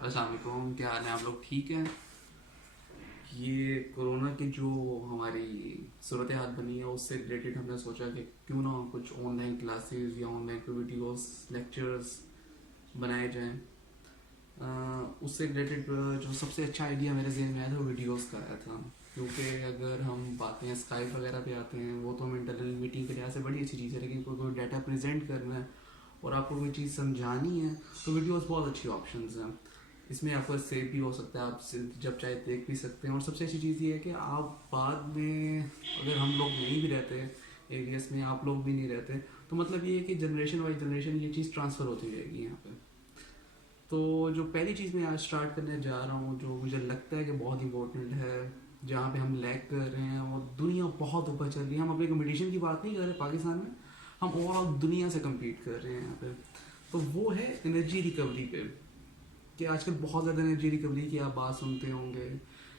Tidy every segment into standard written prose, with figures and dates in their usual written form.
अस्सलाम वालेकुम, क्या हाल है? आप लोग ठीक हैं? ये कोरोना की जो हमारी सूरत हाल बनी है उससे रिलेटेड हमने सोचा कि क्यों ना कुछ ऑनलाइन क्लासेस या ऑनलाइन कोई वीडियोस लेक्चर्स बनाए जाएं। उससे रिलेटेड जो सबसे अच्छा आइडिया मेरे जहन में आया था वो वीडियोस का आया था। क्योंकि अगर हम बातें स्काइप वगैरह पे आते हैं वो तो हम इंटरनल मीटिंग के लिहाज से बड़ी अच्छी चीज़ है, लेकिन कोई डाटा प्रेजेंट करना है और आपको कोई चीज़ समझानी है तो वीडियोस बहुत अच्छी ऑप्शंस हैं। इसमें आपका सेव भी हो सकता है, आप जब चाहे देख भी सकते हैं। और सबसे अच्छी चीज़ ये है कि आप बाद में अगर हम लोग नहीं भी रहते एरियस में, आप लोग भी नहीं रहते, तो मतलब ये है कि जनरेशन वाइज जनरेशन ये चीज़ ट्रांसफ़र होती रहेगी यहाँ पे। तो जो पहली चीज़ मैं आज स्टार्ट करने जा रहा हूँ, जो मुझे लगता है कि बहुत इंपॉर्टेंट है, जहाँ पे हम लैग कर रहे हैं और दुनिया बहुत ऊपर चल रही है। हम अपने कंपटीशन की बात नहीं कर रहे पाकिस्तान में, हम ओवरऑल दुनिया से कम्पीट कर रहे हैं यहाँ पे। तो वो है एनर्जी रिकवरी पे, कि आजकल बहुत ज़्यादा एनर्जी रिकवरी की आप बात सुनते होंगे।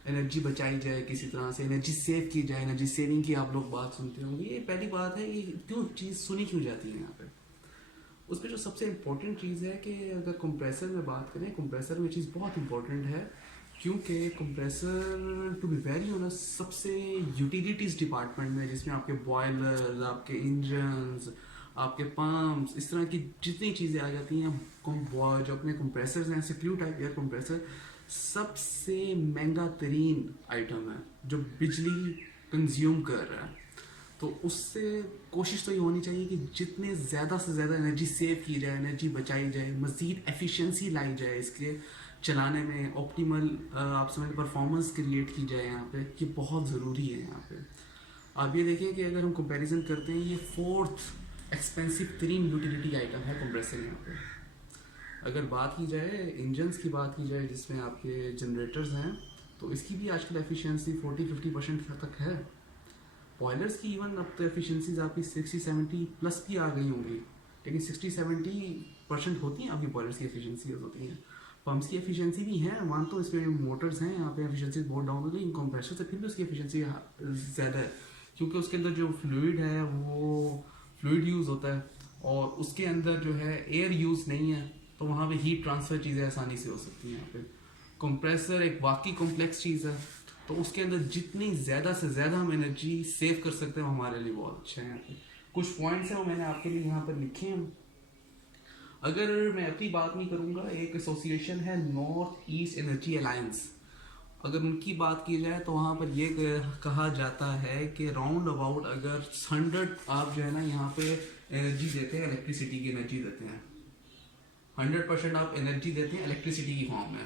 एनर्जी बचाई जाए किसी तरह से, एनर्जी सेव की जाए, एनर्जी सेविंग की आप लोग बात सुनते होंगे। ये पहली बात है, ये क्यों चीज़ सुनी क्यों जाती है यहाँ पे। उस पर जो सबसे इम्पोर्टेंट चीज़ है कि अगर कंप्रेसर में बात करें, कंप्रेसर में चीज़ बहुत इंपॉर्टेंट है। क्योंकि compressor to be very honest सबसे यूटिलिटीज़ डिपार्टमेंट में, जिसमें आपके बॉयलर, आपके इंजन्स, आपके पंप्स, इस तरह की जितनी चीज़ें आ जाती हैं, जो अपने कंप्रेसर्स हैं, सिक्यू टाइप एयर कंप्रेसर सबसे महंगा तरीन आइटम है जो बिजली कंज्यूम कर रहा है। तो उससे कोशिश तो ये होनी चाहिए कि जितने ज़्यादा से ज़्यादा एनर्जी सेव की जाए, एनर्जी बचाई जाए, मज़ीद एफिशिएंसी लाई जाए इसके चलाने में, ऑप्टिमल आप समझ परफॉर्मेंस क्रिएट की जाए यहाँ पे। ये बहुत ज़रूरी है यहाँ पे। आप ये देखिए कि अगर हम कंपैरिजन करते हैं, ये फोर्थ एक्सपेंसिव तरीन यूटिलिटी आइटम है कंप्रेसर यहाँ पे। अगर बात की जाए इंजन्स की बात की जाए, जिसमें आपके जनरेटर्स हैं, तो इसकी भी आजकल एफिशिएंसी 40-50% तक है। बॉयलर्स की इवन अब तो एफिशिएंसीज आपकी 60-70 प्लस भी आ गई होंगी, लेकिन 60-70% होती हैं आपकी बॉयलर्स की एफिशिएंसी होती हैं। पम्प्स की एफिशिएंसी भी है, मान तो इसमें मोटर्स हैं यहाँ पे एफिशिएंसी बहुत डाउन हो गई, कंप्रेसर से फिर भी उसकी एफिशिएंसी ज़्यादा है, क्योंकि उसके अंदर जो फ्लूइड है वो फ्लूइड यूज़ होता है और उसके अंदर जो है एयर यूज़ नहीं है, तो वहाँ पे हीट ट्रांसफ़र चीज़ें आसानी से हो सकती हैं यहाँ पे। कंप्रेसर एक वाकई कॉम्प्लेक्स चीज़ है, तो उसके अंदर जितनी ज़्यादा से ज़्यादा हम एनर्जी सेव कर सकते हैं वो हमारे लिए बहुत अच्छा है यहाँ पे। कुछ पॉइंट्स हैं वो मैंने आपके लिए यहाँ पर लिखे हैं। अगर मैं अपनी बात नहीं करूँगा, एक एसोसिएशन है नॉर्थ ईस्ट एनर्जी अलायंस, अगर उनकी बात की जाए तो वहाँ पर ये कहा जाता है कि राउंड अबाउट अगर 100 आप जो है ना यहाँ पे एनर्जी देते हैं, इलेक्ट्रिसिटी की एनर्जी देते हैं, 100% आप एनर्जी देते हैं इलेक्ट्रिसिटी की फॉर्म में,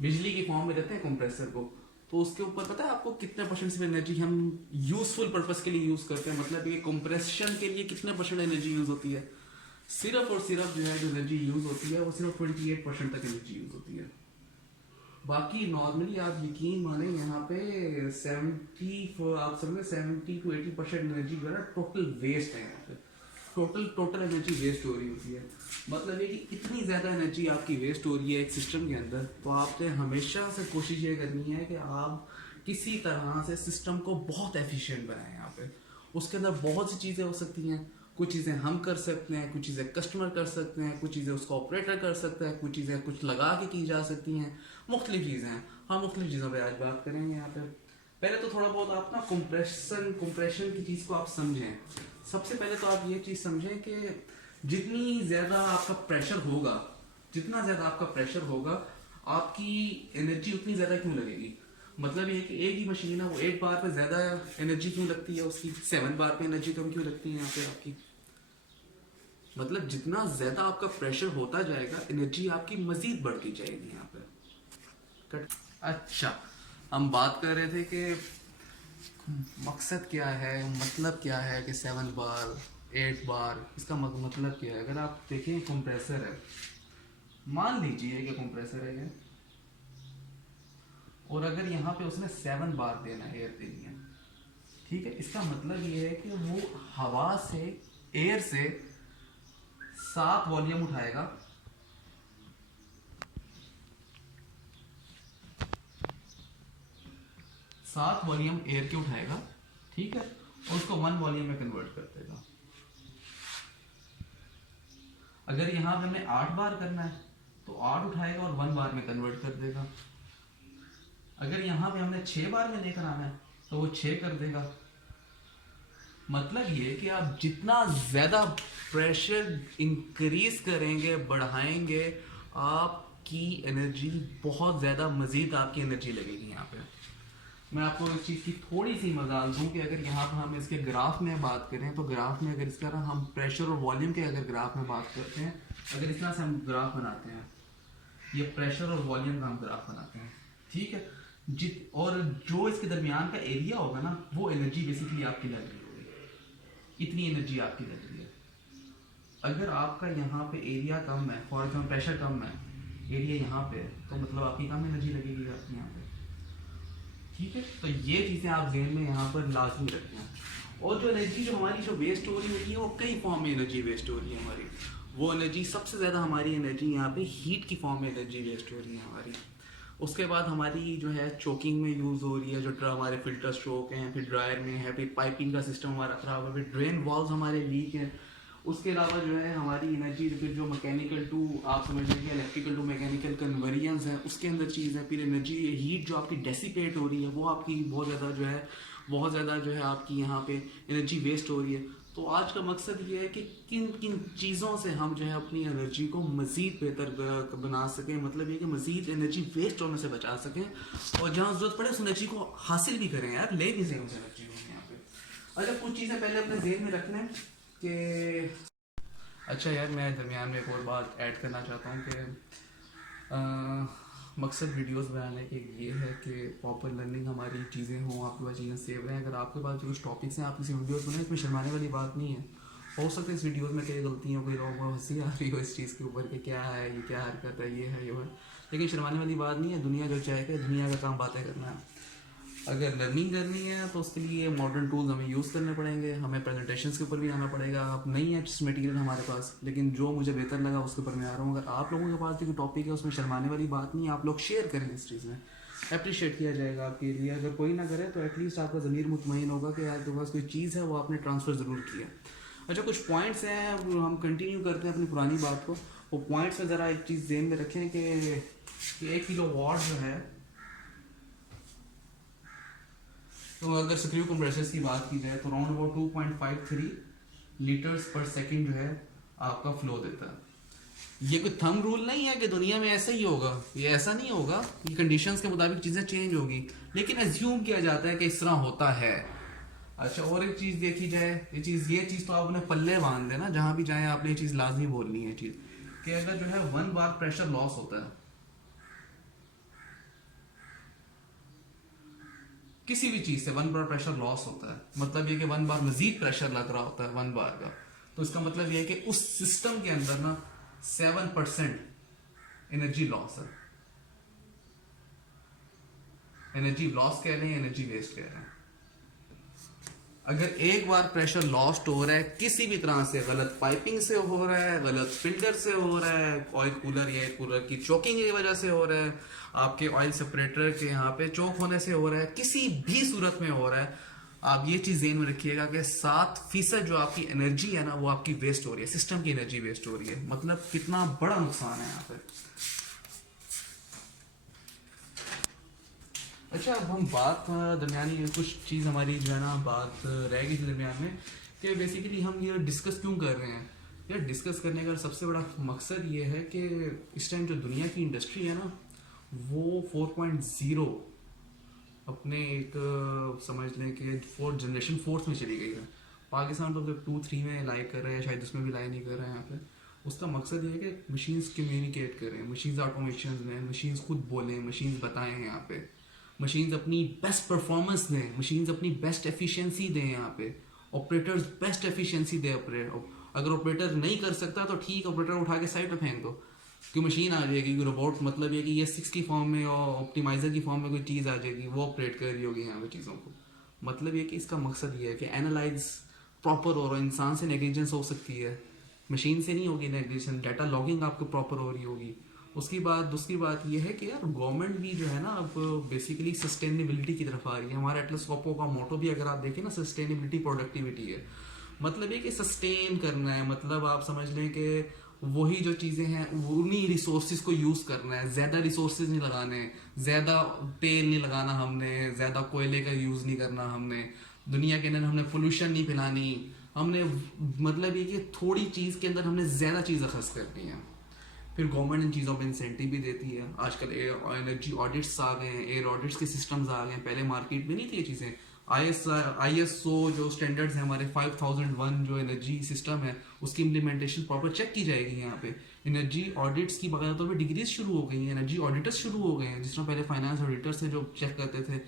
बिजली की फॉर्म में देते हैं कंप्रेसर को, तो उसके ऊपर पता है आपको कितने परसेंट सिर्फ एनर्जी हम यूजफुल पर्पस के लिए यूज करते हैं। मतलब ये कंप्रेशन के लिए कितने परसेंट एनर्जी यूज होती है? सिर्फ और सिर्फ जो है जो एनर्जी यूज होती है वो सिर्फ 28% तक एनर्जी यूज होती है। बाकी नॉर्मली आप यकीन माने यहाँ पे 70 आप समझे 70-80% एनर्जी जो है टोटल वेस्ट है यहाँ पे। टोटल एनर्जी वेस्ट हो रही होती है। मतलब ये कि इतनी ज़्यादा एनर्जी आपकी वेस्ट हो रही है एक सिस्टम के अंदर, तो आपने हमेशा से कोशिश ये करनी है कि आप किसी तरह से सिस्टम को बहुत एफिशिएंट बनाएं यहाँ पे। उसके अंदर बहुत सी चीज़ें हो सकती हैं, कुछ चीज़ें हम कर सकते हैं, कुछ चीज़ें कस्टमर कर सकते हैं, कुछ चीज़ें उसका ऑपरेटर कर सकता है, कुछ चीज़ें कुछ लगा के की जा सकती हैं, मुख्तलिफ चीज़ें हैं। हम मुख्तलिफ चीज़ों पर आज बात करेंगे यहाँ पे। पहले तो थोड़ा बहुत आप ना कंप्रेशन की चीज़ को आप समझें। सबसे पहले तो आप ये चीज़ समझें कि जितनी ज़्यादा आपका प्रेशर होगा, जितना ज़्यादा आपका प्रेशर होगा, आपकी एनर्जी उतनी ज़्यादा क्यों लगेगी। मतलब ये कि एक ही मशीन है, वो 8 बार पे ज़्यादा एनर्जी क्यों लगती है उसकी, 7 बार पे एनर्जी कम क्यों लगती है यहाँ पे आपकी। मतलब जितना ज़्यादा आपका प्रेशर होता जाएगा, एनर्जी आपकी मज़ीद बढ़ती जाएगी यहाँ पे। अच्छा, हम बात कर रहे थे कि मकसद क्या है, मतलब क्या है कि 7 बार 8 बार, इसका मतलब क्या है। अगर आप देखें कंप्रेसर है, मान लीजिए कि कंप्रेसर है ये, और अगर यहाँ पे उसने 7 बार देना है, एयर देनी है, ठीक है, इसका मतलब ये है कि वो हवा से, एयर से 7 वॉल्यूम उठाएगा, 7 वॉल्यूम एयर के उठाएगा, ठीक है, और उसको 1 वॉल्यूम में कन्वर्ट कर देगा। अगर यहाँ पे हमने 8 बार करना है तो 8 उठाएगा और 1 बार में कन्वर्ट कर देगा। अगर यहाँ पे हमने 6 बार में लेकर आना है तो वो 6 कर देगा। मतलब ये कि आप जितना ज़्यादा प्रेशर इंक्रीज करेंगे, बढ़ाएंगे, आपकी एनर्जी बहुत ज़्यादा मज़ीद आपकी एनर्जी लगेगी। यहाँ पे मैं आपको इस चीज़ की थोड़ी सी मजाल दूं कि अगर यहाँ पर हम इसके ग्राफ में बात करें तो ग्राफ में अगर इसका हम प्रेशर और वॉल्यूम के अगर ग्राफ में बात करते हैं, अगर इस तरह से हम ग्राफ बनाते हैं, ये प्रेशर और वॉल्यूम का हम ग्राफ बनाते हैं, ठीक है। और जो इसके दरमियान का एरिया होगा ना, वो एनर्जी बेसिकली आपकी लग रही होगी, इतनी एनर्जी आपकी लग रही है। अगर आपका यहाँ पे एरिया कम है, फॉर एग्जाम्पल प्रेशर कम है, एरिया यहाँ पे, तो मतलब आपकी कम एनर्जी लगेगी आपकी यहाँ पे, ठीक है। तो ये चीज़ें आप जेहन में यहाँ पर लाजमी रखें। और जो एनर्जी जो हमारी जो वेस्ट हो रही है वो कई फॉर्म में एनर्जी वेस्ट हो रही है हमारी। वो एनर्जी सबसे ज़्यादा हमारी एनर्जी यहाँ पे हीट की फॉर्म में एनर्जी वेस्ट हो रही है हमारी। उसके बाद हमारी जो है चोकिंग में यूज़ हो रही है, जो हमारे फिल्टर चोक हैं, फिर ड्रायर में है, फिर पाइपिंग का सिस्टम हमारा ख़राब है, फिर ड्रेन वॉल्व हमारे लीक हैं। उसके अलावा जो है हमारी एनर्जी फिर जो मैकेनिकल टू आप समझ लीजिए इलेक्ट्रिकल टू मैकेनिकल कन्वर्जन्स है, उसके अंदर चीज़ है। फिर एनर्जी हीट जो आपकी डेसिपेट हो रही है वो आपकी बहुत ज़्यादा जो है आपकी यहाँ पे एनर्जी वेस्ट हो रही है। तो आज का मकसद ये है कि किन किन चीज़ों से हम जो है अपनी एनर्जी को मज़ीद बेहतर बना सकें, मतलब ये कि मज़ीद एनर्जी वेस्ट होने से बचा सकें, और जहाँ ज़रूरत पड़े उस एनर्जी को हासिल भी करें यार, ले भी सकें उस एनर्जी को यहाँ पे। अच्छा, कुछ चीज़ें पहले अपने जेहन में रखना है कि अच्छा यार, मैं दरमियान में एक और बात ऐड करना चाहता हूँ कि मकसद वीडियोस बनाने के ये है कि प्रॉपर लर्निंग हमारी चीज़ें हों, आपके पास चीज़ें सेव रहें। अगर आपके पास जो कुछ टॉपिक्स हैं आप किसी वीडियोस बनाएं, इसमें शर्माने वाली बात नहीं है। हो सकता है इस वीडियोस में कई गलतियों, कोई लोगों को हंसी आ रही हो इस चीज़ के ऊपर कि क्या है ये, क्या हरकत है, ये है, लेकिन शर्माने वाली बात नहीं है। दुनिया जो चाहेगा, दुनिया का काम बातें करना है। अगर लर्निंग करनी है तो उसके लिए मॉडर्न टूल्स हमें यूज़ करने पड़ेंगे, हमें प्रेजेंटेशंस के ऊपर भी आना पड़ेगा। अब नहीं है जिस मटेरियल हमारे पास, लेकिन जो मुझे बेहतर लगा उसके ऊपर मैं आ रहा हूँ। अगर आप लोगों के पास जो टॉपिक है उसमें शर्माने वाली बात नहीं है, आप लोग शेयर करें, इस चीज़ में अप्रिशिएट किया जाएगा आपके लिए। अगर कोई ना करे तो एटलीस्ट आपका ज़मीर मुतमईन होगा कि आपके पास कोई चीज़ है वो आपने ट्रांसफ़र ज़रूर किया। अच्छा, कुछ पॉइंट्स हैं, हम कंटिन्यू करते हैं अपनी पुरानी बात को। वो पॉइंट्स में ज़रा एक चीज़ ज़हन में रखें कि 1 किलो वाट जो है, तो अगर स्क्रू कंप्रेसर्स की बात की जाए तो राउंड अबाउट 2.53 लीटर्स पर सेकंड जो है आपका फ्लो देता है। ये कोई थंब रूल नहीं है कि दुनिया में ऐसा ही होगा, ये ऐसा नहीं होगा, ये कंडीशंस के मुताबिक चीज़ें चेंज होगी, लेकिन एज्यूम किया जाता है कि इस तरह होता है। अच्छा, और एक चीज़ देखी जाए, ये चीज़ तो आप अपने पल्ले बांध देना, जहाँ भी जाए आपने ये चीज़ लाजमी बोलनी है चीज़ कि अगर जो है 1 बार प्रेशर लॉस होता है किसी भी चीज़ से, 1 बार प्रेशर लॉस होता है, मतलब ये कि 1 बार मजीद प्रेशर लग रहा होता है 1 बार का, तो इसका मतलब ये है कि उस सिस्टम के अंदर ना 7% एनर्जी लॉस है। एनर्जी लॉस कह रहे हैं, एनर्जी वेस्ट कह रहे हैं। अगर एक बार प्रेशर लॉस्ट हो रहा है किसी भी तरह से, गलत पाइपिंग से हो रहा है, गलत फिल्टर से हो रहा है, ऑयल कूलर या एयर कूलर की चोकिंग की वजह से हो रहा है, आपके ऑयल सेपरेटर के यहाँ पे चोक होने से हो रहा है, किसी भी सूरत में हो रहा है, आप ये चीज़ ध्यान में रखिएगा कि 7% जो आपकी एनर्जी है ना वो आपकी वेस्ट हो रही है, सिस्टम की एनर्जी वेस्ट हो रही है। मतलब कितना बड़ा नुकसान है यहाँ पे। अच्छा, अब हम बात दरमियानी कुछ चीज़ हमारी जो है ना बात रह गई थी दरमियान में कि बेसिकली हम ये डिस्कस क्यों कर रहे हैं। यार, डिस्कस करने का सबसे बड़ा मकसद ये है कि इस टाइम जो दुनिया की इंडस्ट्री है ना वो 4.0 अपने एक समझ लें कि 4th जनरेशन 4th में चली गई है। पाकिस्तान तो जब 2-3 में लाई कर रहा है, शायद उसमें भी लाई नहीं कर रहा है यहाँ पे। उसका मकसद ये है कि मशीन्स कम्युनिकेट करें, मशीन्स ऑटोमेशन में, मशीन्स खुद बोलें, मशीन्स बताएं यहाँ पे, मशीन्स अपनी बेस्ट परफॉर्मेंस दें, मशीन्स अपनी बेस्ट एफिशिएंसी दें यहाँ पे, ऑपरेटर्स बेस्ट एफिशिएंसी दें। अगर ऑपरेटर नहीं कर सकता तो ठीक, ऑपरेटर उठा के साइड पे फेंक दो, क्यों मशीन आ जाएगी, रोबोट, मतलब ये कि ये 6 की फॉर्म में और ऑप्टिमाइजर की फॉर्म में कोई चीज़ आ जाएगी, वो ऑपरेट कर रही होगी यहाँ पे चीज़ों को। मतलब ये कि इसका मकसद ये है कि एनालाइज प्रॉपर हो रहा है। इंसान से नेग्लिजेंस हो सकती है, मशीन से नहीं होगी नेग्लिजेंस, डाटा लॉगिंग आपको प्रॉपर हो रही होगी। उसकी बात दूसरी बात ये है कि यार गवर्नमेंट भी जो है ना अब बेसिकली सस्टेनेबिलिटी की तरफ आ रही है। हमारा एटलस कॉपो का मोटो भी अगर आप देखें ना, सस्टेनेबिलिटी प्रोडक्टिविटी है। मतलब ये कि सस्टेन करना है, मतलब आप समझ लें कि वही जो चीज़ें हैं उन्हीं रिसोर्सेज को यूज़ करना है, ज़्यादा रिसोर्सेज नहीं लगाने, ज़्यादा तेल नहीं लगाना हमने, ज़्यादा कोयले का यूज़ नहीं करना हमने, दुनिया के अंदर हमने पोल्यूशन नहीं फैलानी हमने, मतलब ये कि थोड़ी चीज़ के अंदर हमने ज़्यादा चीज़ें खर्च करनी है। फिर गवर्नमेंट इन चीज़ों पे इंसेंटिव भी देती है। आजकल एनर्जी ऑडिट्स आ गए हैं, एयर ऑडिट्स के सिस्टम्स आ गए हैं, पहले मार्केट में नहीं थी ये चीज़ें। ISO जो स्टैंडर्ड्स हैं हमारे 5001 जो एनर्जी सिस्टम है उसकी इम्प्लीमेंटेशन प्रॉपर चेक की जाएगी यहाँ पे। एनर्जी ऑडिट्स की बाकायदा तौर पर डिग्रीज शुरू हो गई हैं, एनर्जी ऑडिटर्स शुरू हो गए हैं, जिस तरह पहले फाइनेंस ऑडिटर्स थे जो चेक करते थे,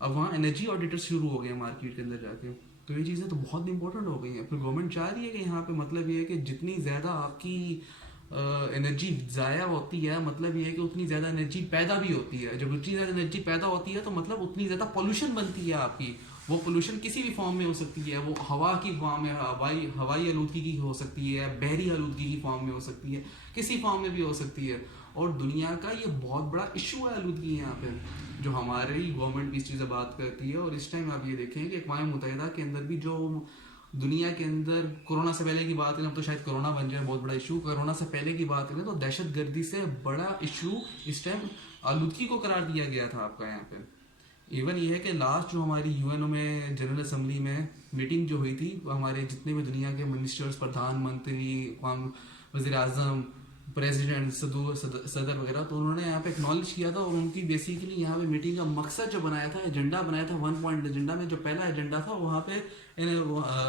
अब वहाँ एनर्जी ऑडिटर्स शुरू हो गए हैं मार्केट के अंदर जाके। तो ये चीज़ें तो बहुत इंपॉर्टेंट हो गई हैं। फिर गवर्नमेंट चाह रही है कि यहाँ पे मतलब ये है कि जितनी ज़्यादा आपकी एनर्जी ज़ाया होती है, मतलब ये है कि उतनी ज़्यादा एनर्जी पैदा भी होती है। जब उतनी ज़्यादा एनर्जी पैदा होती है तो मतलब उतनी ज़्यादा पोल्यूशन बनती है आपकी। वो पोल्यूशन किसी भी फॉर्म में हो सकती है, वो हवा की फॉर्म में, हवाई आलूदगी की हो सकती है, बहरी आलूदगी की फॉर्म में हो सकती है, किसी फॉर्म में भी हो सकती है। और दुनिया का ये बहुत बड़ा इशू है आलूदगी यहाँ पे, जो हमारी गवर्नमेंट भी इस चीज़ से बात करती है। और इस टाइम आप ये देखें कि अक़वाम मुत्तहिदा के अंदर भी जो दुनिया के अंदर कोरोना से पहले की बात करें, अब तो शायद कोरोना बन जाए बहुत बड़ा इशू, कोरोना से पहले की बात करें तो दहशतगर्दी से बड़ा इशू इस टाइम आलूदगी को करार दिया गया था आपका यहाँ पे। इवन ये है कि लास्ट जो हमारी यूएनओ में जनरल असम्बली में मीटिंग जो हुई थी, हमारे जितने भी दुनिया के मिनिस्टर्स, प्रधानमंत्री, वज़ीर आज़म, प्रेसिडेंट, सदर वगैरह, तो उन्होंने यहाँ पे एक्नॉलेज किया था। और उनकी बेसिकली यहाँ पे मीटिंग का मकसद जो बनाया था, एजेंडा बनाया था, 1 पॉइंट एजेंडा में जो पहला एजेंडा था वहाँ पे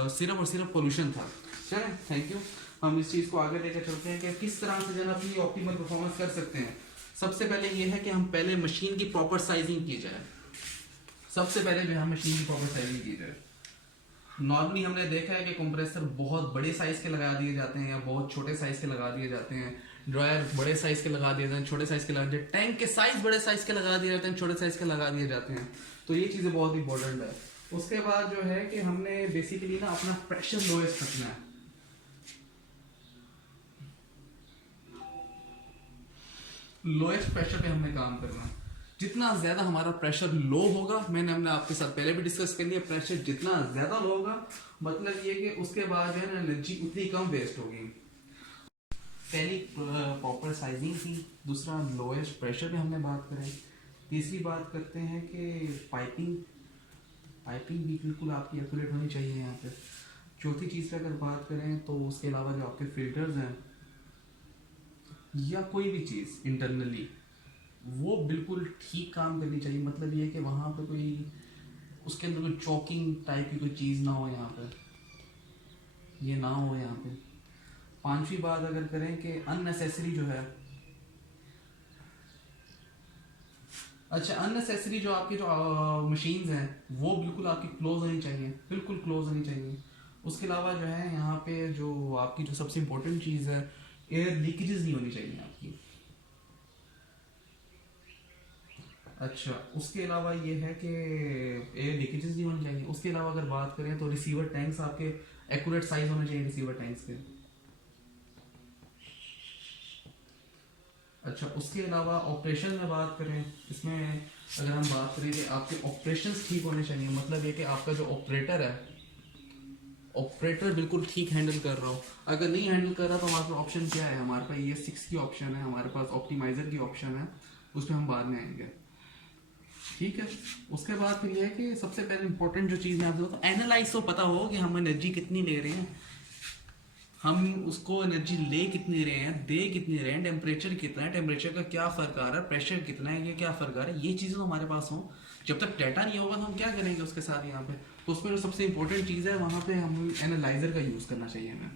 सिर्फ और सिर्फ पोल्यूशन था। चलें, थैंक यू। हम इस चीज़ को आगे लेकर चलते हैं कि किस तरह से जो है अपनी ऑप्टिमल परफॉर्मेंस कर सकते हैं। सबसे पहले ये है कि हम पहले मशीन की प्रॉपर साइजिंग की जाए। सबसे पहले जो है मशीन की प्रॉपर साइजिंग की जाए। नॉर्मली हमने देखा है कि कंप्रेसर बहुत बड़े साइज के लगा दिए जाते हैं या बहुत छोटे साइज के लगा दिए जाते हैं, ड्रायर बड़े साइज के लगा दिए जाते हैं, छोटे साइज के लगा दिए, टैंक के साइज बड़े साइज के लगा दिए जाते हैं, छोटे साइज के लगा दिए जाते हैं। तो ये चीज़ें बहुत इंपॉर्टेंट है। उसके बाद जो है कि हमने बेसिकली ना अपना प्रेशर लोएस्ट रखना है। लोएस्ट प्रेशर पे हमने काम करना है। जितना ज्यादा हमारा प्रेशर लो होगा, हमने आपके साथ पहले भी डिस्कस कर लिया, प्रेशर जितना ज्यादा लो होगा मतलब ये कि उसके बाद जो है ना एनर्जी उतनी कम वेस्ट होगी। पहली प्रॉपर साइजिंग थी, दूसरा लोएस्ट प्रेशर पे हमने बात करें, तीसरी बात करते हैं कि पाइपिंग भी बिल्कुल आपकी एक्यूरेट होनी चाहिए यहाँ पे। चौथी चीज़ पे अगर बात करें तो उसके अलावा जो आपके फिल्टर्स हैं या कोई भी चीज़ इंटरनली वो बिल्कुल ठीक काम करनी चाहिए। मतलब ये कि वहाँ पे कोई उसके अंदर कोई चॉकिंग टाइप की कोई चीज़ ना हो, यहाँ पे ये ना हो यहाँ पे। पांचवी बात अगर करें कि अननेसेसरी जो है, अच्छा अननेसेसरी जो आपकी जो मशीन्स हैं वो बिल्कुल आपकी क्लोज होनी चाहिए, बिल्कुल क्लोज होनी चाहिए। उसके अलावा जो है यहाँ पे जो आपकी जो सबसे इम्पोर्टेंट चीज़ है, एयर लीकेजेस नहीं होनी चाहिए आपकी। अच्छा, उसके अलावा ये है कि एयर लीकेजेस नहीं होनी चाहिए। उसके अलावा अगर बात करें तो रिसीवर टैंक्स आपके एक्यूरेट साइज होने चाहिए रिसीवर टैंक्स के। अच्छा, उसके अलावा ऑपरेशन में बात करें, इसमें अगर हम बात करें कि आपके ऑपरेशंस ठीक होने चाहिए। मतलब ये कि आपका जो ऑपरेटर है, ऑपरेटर बिल्कुल ठीक हैंडल कर रहा हो। अगर नहीं हैंडल कर रहा तो हमारे पास ऑप्शन क्या है, हमारे पास ये 6 की ऑप्शन है, हमारे पास ऑप्टिमाइजर की ऑप्शन है, उस पर हम बाद में आएंगे, ठीक है। उसके बाद फिर ये है कि सबसे पहले इंपॉर्टेंट जो चीज़ मैं आपको बताऊँ, एनालाइज तो पता हो कि हम एनर्जी कितनी ले रहे हैं, हम उसको एनर्जी ले कितनी रहे हैं, दे कितनी रहे हैं, टेम्परेचर कितना है, टेम्परेचर का क्या फ़र्क आ रहा है, प्रेशर कितना है, ये क्या फ़र्क आ रहा है, ये चीज़ें तो हमारे पास हों। जब तक डाटा नहीं होगा तो हम क्या करेंगे उसके साथ यहाँ पे। तो उसमें जो सबसे इंपॉर्टेंट चीज़ है वहाँ पे हम एनालाइजर का यूज़ करना चाहिए हमें।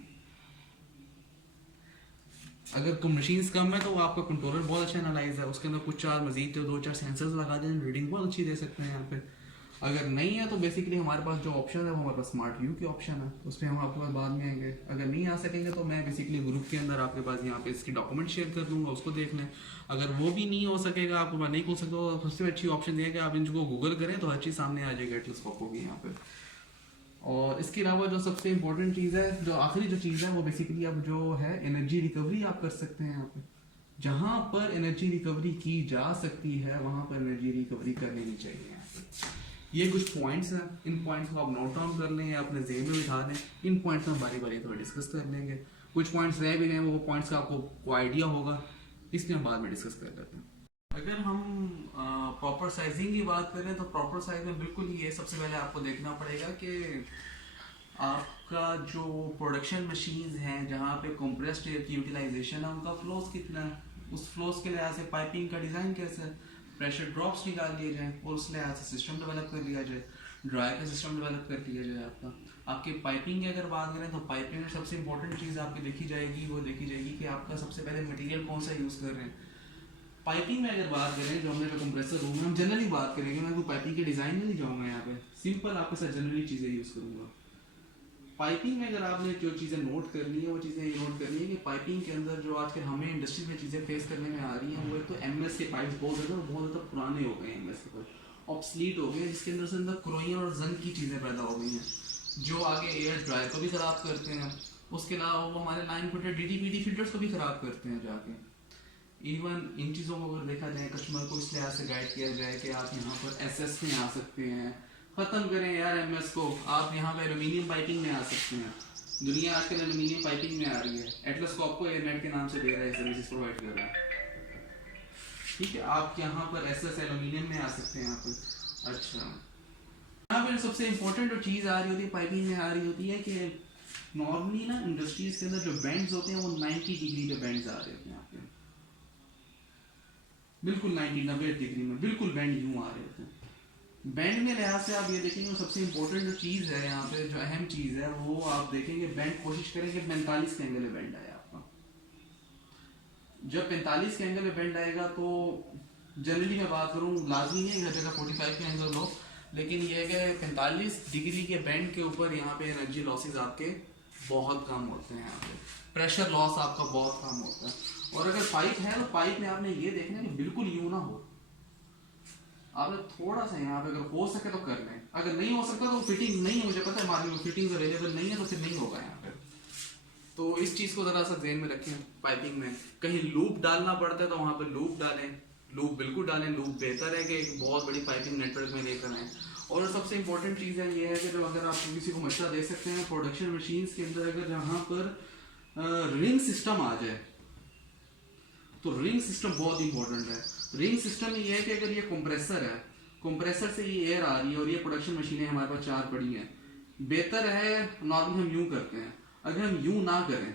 अगर तो मशीन्स कम है तो आपका कंट्रोलर बहुत अच्छा एनालाइज है, उसके अंदर कुछ मजीद 2-4 सेंसर्स लगा दें, रीडिंग बहुत अच्छी दे सकते हैं यहाँ पे। अगर नहीं है तो बेसिकली हमारे पास जो ऑप्शन है वो हमारे पास स्मार्ट व्यू की ऑप्शन है, उस पर हम आपके पास बाद में आएंगे। अगर नहीं आ सकेंगे तो मैं बेसिकली ग्रुप के अंदर आपके पास यहाँ पे इसकी डॉक्यूमेंट शेयर कर दूंगा, उसको देख लें। अगर वो भी नहीं हो सकेगा, आपके पास नहीं हो सकता, तो सबसे अच्छी ऑप्शन ये है कि आप इनको गूगल करें तो हर चीज़ सामने आ जाएगी, टेलीस्कोप होगी यहाँ पे। और इसके अलावा जो सबसे इंपॉर्टेंट चीज़ है, जो आखिरी जो चीज़ है वो बेसिकली अब जो है एनर्जी रिकवरी आप कर सकते हैं यहाँ पे। जहाँ पर एनर्जी रिकवरी की जा सकती है वहाँ पर एनर्जी रिकवरी कर लेनी चाहिए यहाँ पे। ये कुछ पॉइंट्स हैं, इन पॉइंट्स को आप नोट डाउन कर लें या अपने जेब में बिठा लें। इन पॉइंट्स में बारी बारी थोड़ा डिस्कस कर लेंगे। कुछ पॉइंट्स रह भी गए, वो पॉइंट्स का आपको आइडिया होगा, इसलिए हम बाद में डिस्कस कर लेते हैं। अगर हम प्रॉपर साइजिंग की बात करें तो प्रॉपर साइज में बिल्कुल ही है, सबसे पहले आपको देखना पड़ेगा कि आपका जो प्रोडक्शन मशीन्स हैं जहाँ पे कंप्रेस्ड एयर की यूटिलाइजेशन है उनका फ्लोस कितना है, उस फ्लोस के लिहाज से पाइपिंग का डिज़ाइन कैसा है, प्रेशर ड्रॉप्स निकाल लिए जाएँ और उस लिहाज से सिस्टम डेवलप कर लिया जाए, ड्राई का सिस्टम डेवलप कर लिया जाए। आपकी पाइपिंग की अगर बात करें तो पाइपिंग में सबसे इंपॉर्टेंट चीज़ आपकी देखी जाएगी, वो देखी जाएगी कि आपका सबसे पहले मटेरियल कौन सा यूज़ कर रहे हैं। पाइपिंग में अगर बात करें जो हमने जो कंप्रेसर रूम में हम जनरली बात करेंगे, मैं कोई पाइपिंग के डिज़ाइन में नहीं जाऊँगा, यहाँ पे सिंपल आपके साथ जनरली चीज़ें यूज़ करूँगा। पाइपिंग में अगर आपने जो चीज़ें नोट करनी है वो चीज़ें ये नोट करनी है कि पाइपिंग के अंदर जो आजकल हमें इंडस्ट्री में चीज़ें फेस करने में आ रही हैं वो एक तो एमएस के पाइप्स बहुत ज़्यादा पुराने हो गए हैं, एमएस के पाइप ऑब्सलीट हो गए हैं, जिसके अंदर क्रोइयाँ और जंग की चीज़ें पैदा हो गई हैं जो आगे एयर ड्राई को भी ख़राब करते हैं। उसके अलावा वो हमारे लाइन फिल्टर DDPD फिल्टर्स को भी ख़राब करते हैं जाके। इवन इन चीज़ों को अगर देखा जाए, कस्टमर को इस लिहाज से गाइड किया जाए कि आप यहाँ पर SS में आ सकते हैं, ख़त्म करें यार MS को, आप यहाँ पे एल्यूमिनियम पाइपिंग में आ सकते हैं। दुनिया आजकल एल्यूमिनियम पाइपिंग में आ रही है, एटलस को आपको एयरनेट के नाम से दे रहा है, सर्विसेज प्रोवाइड कर रहा है, ठीक है। आप यहाँ पर SS एल्यूमिनियम में आ सकते हैं यहाँ पर। अच्छा, यहाँ पर सबसे इंपॉर्टेंट जो चीज़ आ रही होती है पाइपिंग में आ रही होती है कि नॉर्मली ना इंडस्ट्रीज के अंदर जो बेंड्स होते हैं वो 90 डिग्री पे बेंड्स आ रहे होते हैं आपके, बिल्कुल 90-90 डिग्री में बिल्कुल बेंड यूं आ रहे होते हैं। बेंड में लिहाज से आप ये देखेंगे सबसे इंपॉर्टेंट जो चीज़ है यहाँ पे, जो अहम चीज़ है वो आप देखेंगे बेंड कोशिश करेंगे 45 के एंगल में बेंड आए आपका। जब 45 के एंगल में बेंड आएगा तो जनरली मैं बात करूँ, लाजमी नहीं है हर जगह 45 के एंगल हो, लेकिन ये है कि 45 डिग्री के बेंड के ऊपर यहाँ पे एनर्जी लॉसेज आपके बहुत कम होते हैं, यहाँ पे प्रेशर लॉस आपका बहुत कम होता है। और अगर पाइप है तो पाइप में आपने ये देखना है कि बिल्कुल यूं ना हो, आपने थोड़ा सा यहाँ पे अगर हो सके तो कर लें, अगर नहीं हो सकता तो फिटिंग नहीं, मुझे पता है मार्केट में फिटिंग्स अवेलेबल नहीं है तो फिर नहीं होगा यहाँ पे। तो इस चीज़ को ज़रा सा ध्यान में रखें। पाइपिंग में कहीं लूप डालना पड़ता है तो वहाँ पर लूप डालें, लूप बिल्कुल डालें, लूप बेहतर है कि एक बहुत बड़ी पाइपिंग नेटवर्क में लेकर आएँ। और सबसे इंपॉर्टेंट चीज़ है ये है कि जो अगर आप किसी को मशवरा दे सकते हैं प्रोडक्शन मशीन्स के अंदर, अगर जहाँ पर रिंग सिस्टम आ जाए तो रिंग सिस्टम बहुत इंपॉर्टेंट है। रिंग सिस्टम में ये है कि अगर ये कंप्रेसर है, कंप्रेसर से ये एयर आ रही है और ये प्रोडक्शन मशीनें हमारे पास 4 पड़ी हैं, बेहतर है नॉर्मली हम यूं करते हैं, अगर हम यूं ना करें,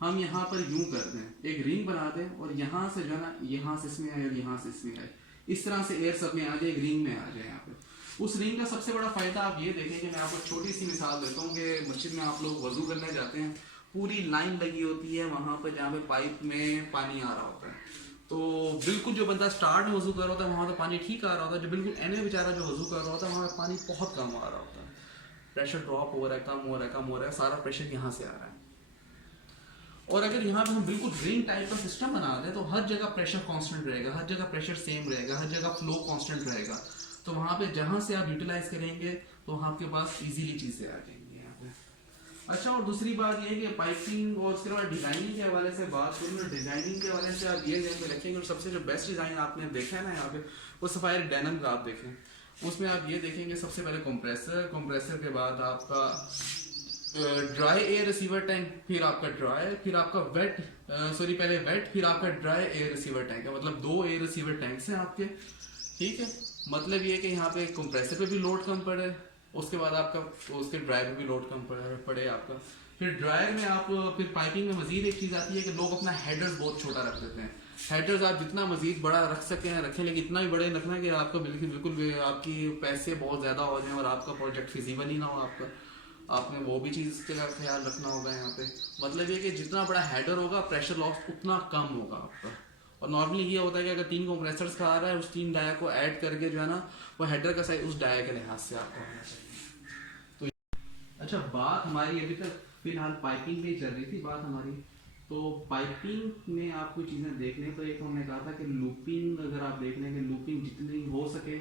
हम यहाँ पर यूं कर दें, एक रिंग बना दें और यहाँ से जो है ना, यहाँ से इसमें आए और यहाँ से इसमें आए, इस तरह से एयर सब में आ जाए, एक रिंग में आ जाए यहाँ पे। उस रिंग का सबसे बड़ा फायदा आप ये देखें कि मैं आपको छोटी सी मिसाल देता हूँ कि मस्जिद में आप लोग वजू करने जाते हैं, पूरी लाइन लगी होती है वहां पर जहाँ पे पाइप में पानी आ रहा होता है, तो बिल्कुल जो बंदा स्टार्ट में वजू कर रहा होता है वहां तो पानी ठीक आ रहा होता है, जो बिल्कुल एने बेचारा जो वजू कर रहा होता है वहां पानी बहुत कम आ रहा होता है, प्रेशर ड्रॉप हो रहा है, कम हो रहा है, कम हो रहा है, सारा प्रेशर यहाँ से आ रहा है। और अगर यहाँ पे हम बिल्कुल रिंग टाइप का सिस्टम बना दें तो हर जगह प्रेशर कांस्टेंट रहेगा, हर जगह प्रेशर सेम रहेगा, हर जगह फ्लो कांस्टेंट रहेगा, तो वहाँ पे जहाँ से आप यूटिलाइज करेंगे तो वहाँ आपके पास इजीली चीज़ें आ जाएंगी यहाँ पे। अच्छा, और दूसरी बात ये है कि पाइपिंग और उसके बाद डिज़ाइनिंग के हवाले से बात करूँ तो डिज़ाइनिंग के हवाले से आप ये ध्यान में रखेंगे, और सबसे जो बेस्ट डिज़ाइन आपने देखा है ना यहाँ पे वो सफायर डेनिम का आप देखें, उसमें आप ये देखेंगे सबसे पहले कंप्रेसर के बाद आपका ड्राई एयर रिसीवर टैंक, फिर आपका ड्राई, फिर आपका वेट, पहले वेट फिर आपका ड्राई एयर रिसीवर टैंक है, मतलब 2 एयर रिसीवर टैंक्स हैं आपके, ठीक है। मतलब ये कि यहाँ पे कंप्रेसर पे भी लोड कम पड़े, उसके बाद आपका उसके ड्रायर पे भी लोड कम पड़े आपका। फिर ड्रायर में आप फिर पाइपिंग में मजीद एक चीज़ आती है कि लोग अपना हेडर्स बहुत छोटा रख देते हैं, हेडर्स आप जितना मजीद बड़ा रख सकें रखें, लेकिन इतना भी बड़े रखना कि आपका बिल्कुल आपकी पैसे बहुत ज़्यादा हो जाए और आपका प्रोजेक्ट फिजिबल ही ना हो आपका, आपने वो भी चीज़ का ख्याल रखना होगा यहाँ पे। मतलब ये कि जितना बड़ा हेडर होगा प्रेशर लॉस उतना कम होगा आपका। और नॉर्मली ये होता है कि अगर 3 कंप्रेसर्स का आ रहा है उस 3 डाया को ऐड करके जो है ना वो हेडर का साइज उस डाया के लिहाज से आपको होना चाहिए। तो अच्छा, बात हमारी अभी तक फिलहाल पाइपिंग पे चल रही थी बात हमारी। तो पाइपिंग में आप कुछ चीज़ें देख लें तो एक हमने कहा था कि लूपिंग, अगर आप देख लें कि लूपिंग जितनी हो सके,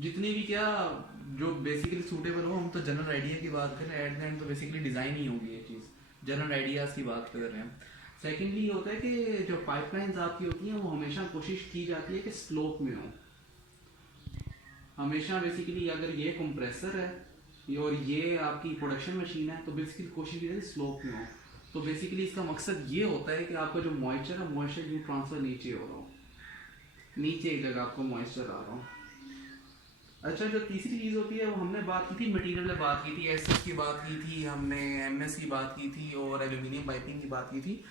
जितनी भी क्या जो बेसिकली सूटेबल हो, हम तो जनरल आइडिया की बात करें, एट द एंड तो बेसिकली डिज़ाइन ही होगी ये चीज़, जनरल आइडियाज़ की बात कर रहे हैं। सेकेंडली ये होता है कि जो पाइपलाइंस आपकी होती हैं वो हमेशा कोशिश की जाती है कि स्लोप में हो, हमेशा बेसिकली अगर ये कंप्रेसर है और ये आपकी प्रोडक्शन मशीन है तो बेसिकली कोशिश की जाती है स्लोप में हो। तो बेसिकली इसका मकसद ये होता है कि आपका जो मॉइस्चर है, मॉइस्चर यूँ ट्रांसफर नीचे हो रहा हो, नीचे एक जगह आपको मॉइस्चर आ रहा हो। अच्छा, जो तीसरी चीज़ होती है वो हमने बात की थी, मटेरियल में बात की थी, एसएस की बात की थी, हमने एमएस की बात की थी और एल्यूमिनियम पाइपिंग की बात की थी।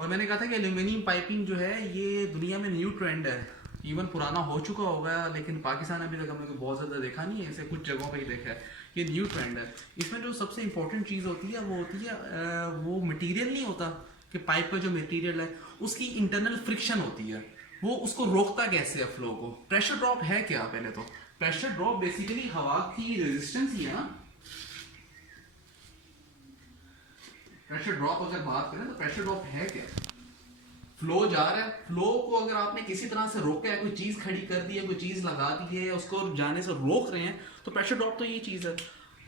और मैंने कहा था कि एल्यूमिनियम पाइपिंग जो है ये दुनिया में न्यू ट्रेंड है, इवन पुराना हो चुका होगा लेकिन पाकिस्तान अभी तक हमने को बहुत ज़्यादा देखा नहीं है, ऐसे कुछ जगहों पे ही देखा है। ये न्यू ट्रेंड है। इसमें जो सबसे इंपॉर्टेंट चीज़ होती है वो होती है वो मटेरियल नहीं होता कि पाइप का जो मटेरियल है उसकी इंटरनल फ्रिक्शन होती है, वो उसको रोकता कैसे है फ्लो को। प्रेशर ड्रॉप है क्या? पहले तो प्रेशर ड्रॉप बेसिकली हवा की रेजिस्टेंस ही है ना। प्रेशर ड्रॉप अगर बात करें तो प्रेशर ड्रॉप है क्या? फ्लो जा रहा है, फ्लो को अगर आपने किसी तरह से रोका है, कोई चीज खड़ी कर दी है, कोई चीज लगा दी है, उसको जाने से रोक रहे हैं, तो प्रेशर ड्रॉप तो ये चीज है।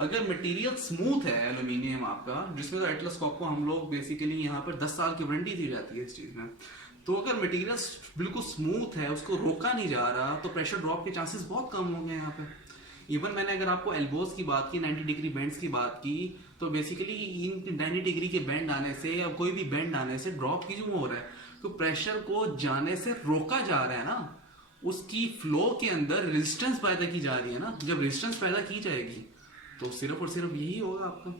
अगर मटेरियल स्मूथ है एल्यूमिनियम आपका, जिसमें तो एटलस कॉपको हम लोग बेसिकली यहाँ पर 10 साल की वारंटी दी जाती है इस चीज में, तो अगर मटेरियल बिल्कुल स्मूथ है, उसको रोका नहीं जा रहा, तो प्रेशर ड्रॉप के चांसेस बहुत कम होंगे यहाँ पे। इवन मैंने अगर आपको एल्बोज की बात की, 90 डिग्री बेंड्स की बात की, तो बेसिकली इन 90 डिग्री के बेंड आने से या कोई भी बेंड आने से ड्रॉप क्यों हो रहा है? तो प्रेशर को जाने से रोका जा रहा है ना, उसकी फ्लो के अंदर रेजिस्टेंस पैदा की जा रही है ना। जब रेजिस्टेंस पैदा की जाएगी तो सिर्फ और सिर्फ यही होगा आपका।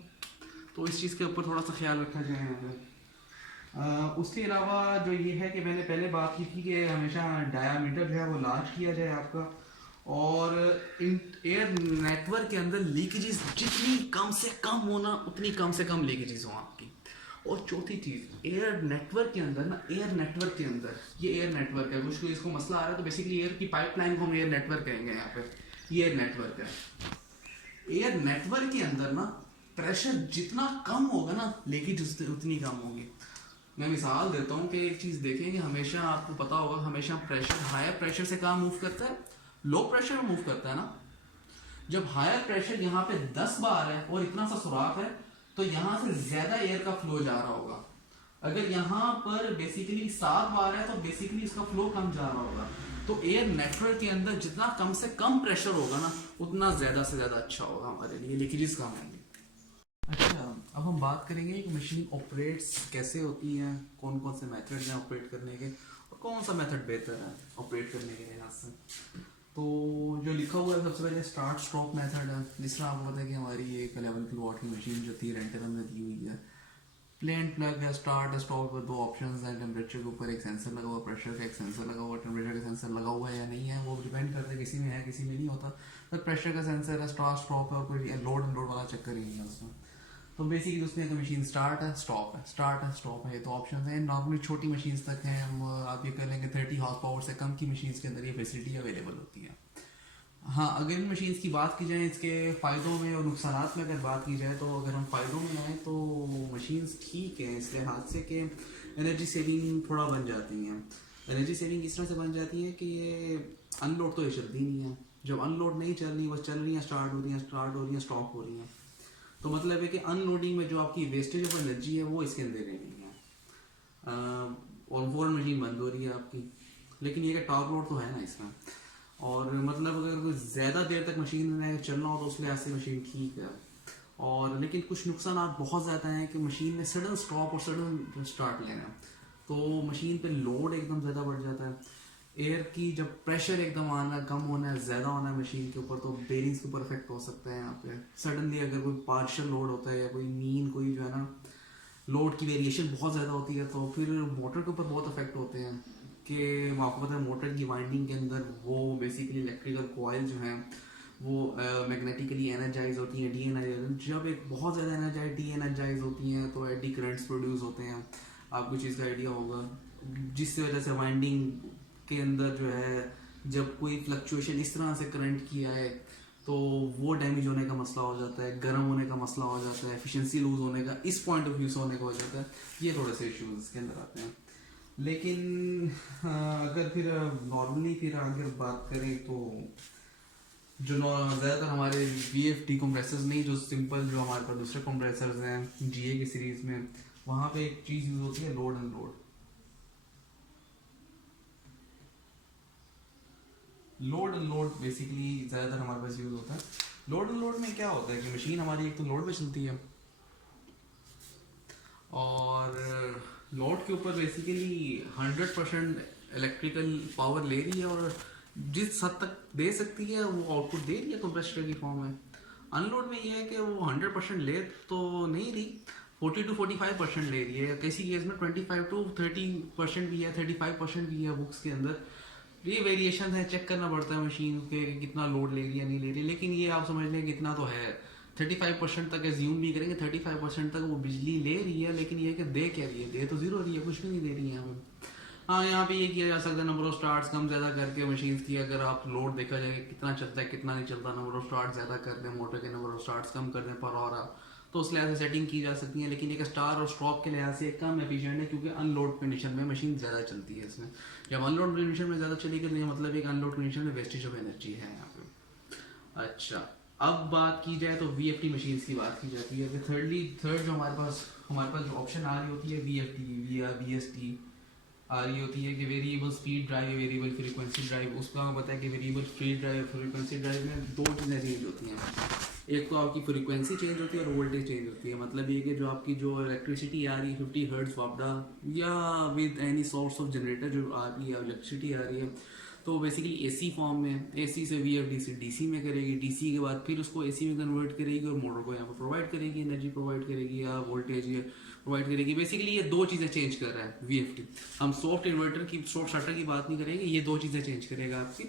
तो इस चीज़ के ऊपर थोड़ा सा ख्याल रखा जाए यहाँ पे। उसके अलावा जो ये है कि मैंने पहले बात की थी कि हमेशा डायामीटर जो है वो लार्ज किया जाए आपका, और एयर नेटवर्क के अंदर लीकेजेस जितनी कम से कम होना उतनी कम से कम लीकेजेस हो आपकी। और चौथी चीज, एयर नेटवर्क के अंदर ना, एयर नेटवर्क के अंदर, ये एयर नेटवर्क है, कुछ इसको मसला आ रहा है तो बेसिकली एयर की पाइपलाइन को हम एयर नेटवर्क कहेंगे यहाँ पे, ये एयर नेटवर्क है। एयर नेटवर्क के अंदर ना प्रेशर जितना कम होगा ना, लीकेज उतनी कम होगी। मैं मिसाल देता हूँ कि एक चीज देखेंगे, हमेशा आपको पता होगा हमेशा प्रेशर हायर प्रेशर से कहाँ मूव करता है? लो प्रेशर में मूव करता है ना। जब हायर प्रेशर यहाँ पे 10 बार है और इतना सा सुराख है, तो यहाँ से ज्यादा एयर का फ्लो जा रहा होगा। अगर यहाँ पर बेसिकली 7 बार है तो बेसिकली इसका फ्लो कम जा रहा होगा। तो एयर नेटवर्क के अंदर जितना कम से कम प्रेशर होगा ना, उतना ज्यादा से ज्यादा अच्छा होगा हमारे लिए, लीकेजेस कम होंगे। अच्छा, अब हम बात करेंगे कि मशीन ऑपरेट्स कैसे होती हैं, कौन कौन से मेथड हैं ऑपरेट करने के, और कौन सा मेथड बेहतर है ऑपरेट करने के लिहाज से। तो जो लिखा हुआ है सबसे पहले स्टार्ट स्टॉप मेथड है। जिस तरह आपको पता है कि हमारी एक 11 किलोवाट की मशीन जो थी रेंटल में दी हुई है, प्लेन प्लग है, स्टार्ट है, स्टॉप है, 2 ऑप्शंस हैं। टेम्परेचर के ऊपर एक सेंसर लगा हुआ, प्रेशर का एक सेंसर लगा हुआ। टेम्परेचर का सेंसर लगा हुआ है या नहीं है वो डिपेंड करता है, किसी में है किसी में नहीं होता। तो प्रेशर का सेंसर है, स्टार्ट स्टॉप है, और कोई लोड अनलोड वाला चक्कर ही नहीं है उसमें। तो बेसिकली उसमें तो मशीन स्टार्ट है, स्टॉप है, स्टार्ट है, स्टॉप है, ये तो ऑप्शन है। नॉर्मली छोटी मशीन्स तक हैं, हम आप ये कर लेंगे 30 हॉर्स पावर से कम की मशीन्स के अंदर ये फैसिलिटी अवेलेबल होती है। हाँ, अगर इन मशीन्स की बात की जाए, इसके फ़ायदों में और नुकसानात में अगर बात की जाए, तो अगर हम फ़ायदों में आए तो मशीन्स ठीक है इस लिहाज से कि एनर्जी सेविंग थोड़ा बन जाती हैं। एनर्जी सेविंग इस तरह से बन जाती है कि ये अनलोड तो ये चलती नहीं है। जब अनलोड नहीं चल रही, बस चल रही हैं, स्टार्ट हो रही हैं, स्टार्ट हो रही हैं, स्टॉप हो रही हैं, तो मतलब है कि अनलोडिंग में जो आपकी वेस्टेज ऑफ एनर्जी है वो इसके अंदर नहीं है, और फौरन मशीन बंद हो रही है आपकी। लेकिन ये कि टॉप लोड तो है ना इसमें, और मतलब अगर कोई ज़्यादा देर तक मशीन में चलना हो तो उस लिहाज से मशीन ठीक है। और लेकिन कुछ नुकसान बहुत ज़्यादा हैं कि मशीन में सडन स्टॉप और सडन स्टार्ट लेना, तो मशीन पे लोड एकदम ज़्यादा बढ़ जाता है। एयर की जब प्रेशर एकदम आना कम होना है, ज़्यादा होना है मशीन के ऊपर, तो बेरिंग्स के ऊपर इफेक्ट हो सकता है। यहाँ पे सडनली अगर कोई पार्शियल लोड होता है या कोई मीन कोई जो है ना लोड की वेरिएशन बहुत ज़्यादा होती है, तो फिर मोटर के ऊपर बहुत इफेक्ट होते हैं। कि आपको पता है मोटर की वाइंडिंग के अंदर वो बेसिकली इलेक्ट्रिकल कॉइल जो हैं वो मैग्नेटिकली एनर्जाइज होती हैं, डी एनर्जाइज। जब एक बहुत ज़्यादा एनर्जाइज डी एनर्जाइज होती हैं तो एडी करंट्स प्रोड्यूस होते हैं, आपको चीज़ का आइडिया होगा, जिसकी वजह से वाइंडिंग के अंदर जो है जब कोई फ्लक्चुएशन इस तरह से करंट की आए तो वो डैमेज होने का मसला हो जाता है, गर्म होने का मसला हो जाता है, एफिशिएंसी लूज होने का, इस पॉइंट ऑफ व्यू से होने का हो जाता है। ये थोड़े से इश्यूज इसके अंदर आते हैं। लेकिन अगर फिर नॉर्मली फिर अगर बात करें तो जो ज़्यादातर हमारे VFD कंप्रेसर्स नहीं, जो सिंपल जो हमारे पास दूसरे कंप्रेसर्स हैं GA की सीरीज़ में, वहाँ पे एक चीज़ यूज़ होती है load unload. Load unload basically ज़्यादातर हमारे पास यूज़ होता है। लोड अनलोड में क्या होता है कि मशीन हमारी एक तो लोड पे चलती है, और लोड के ऊपर बेसिकली 100% इलेक्ट्रिकल पावर ले रही है और जिस हद तक दे सकती है वो आउटपुट दे रही है कंप्रेसर की फॉर्म में। अनलोड में ये है कि वो 100% ले तो नहीं रही, 40 to 45% ले रही है, किसी केस में 25 to 30% भी है, 35% भी है बुक्स के अंदर। ये वेरिएशन है, चेक करना पड़ता है मशीन के कितना लोड ले रही है नहीं ले रही, लेकिन ये आप समझ लें कितना तो है। 35% तक एज्यूम भी करेंगे, 35% तक वो बिजली ले रही है, लेकिन ये कि दे क्या रही है, दे तो जीरो रही है, कुछ भी नहीं दे रही है हमें। हाँ, यहाँ पे ये किया जा सकता है नंबर ऑफ स्टार्ट्स कम ज़्यादा करके मशीन की, अगर आप लोड देखा जाए कितना चलता है कितना नहीं चलता, नंबर ऑफ स्टार्ट ज़्यादा कर दें, मोटर के नंबर ऑफ स्टार्ट्स कम कर दें पर और तो उस लिहाज से सेटिंग की जा सकती है। लेकिन एक स्टार और स्टॉप के लिहाज से कम एफिशिएंट है, क्योंकि अनलोड कंडीशन में मशीन ज़्यादा चलती है इसमें। जब अनलोड कंडीशन में ज़्यादा चलेगी तो ये मतलब एक अनलोड कंडीशन में वेस्टेज ऑफ एनर्जी है यहाँ पे। अच्छा, अब बात की जाए तो वीएफटी मशीन्स की बात की जाती है कि थर्ड जो हमारे पास जो ऑप्शन आ रही होती है वीएफटी वीएसटी आ रही होती है कि variable speed drive, variable frequency drive. उसका हमें पता है कि variable speed drive, frequency drive में दो चीज़ें चेंज होती हैं, एक तो आपकी फ्रीक्वेंसी चेंज होती है और वोल्टेज चेंज होती है। मतलब ये कि जो आपकी जो इलेक्ट्रिसिटी आ रही है 50 हर्ट्ज वापडा या with any source of generator जो आ रही है इलेक्ट्रिसिटी आ रही है, तो बेसिकली एसी फॉर्म में, एसी से वीएफडी से डीसी में करेगी, डीसी के बाद फिर उसको एसी में कन्वर्ट करेगी और मोटर को यहाँ पर प्रोवाइड करेगी, एनर्जी प्रोवाइड करेगी या वोल्टेज प्रोवाइड करेगी। बेसिकली ये दो चीज़ें चेंज कर रहा है वीएफटी। हम सॉफ्ट इन्वर्टर की, सॉफ्ट स्टार्टर की बात नहीं करेंगे, ये दो चीज़ें चेंज करेगा आपकी।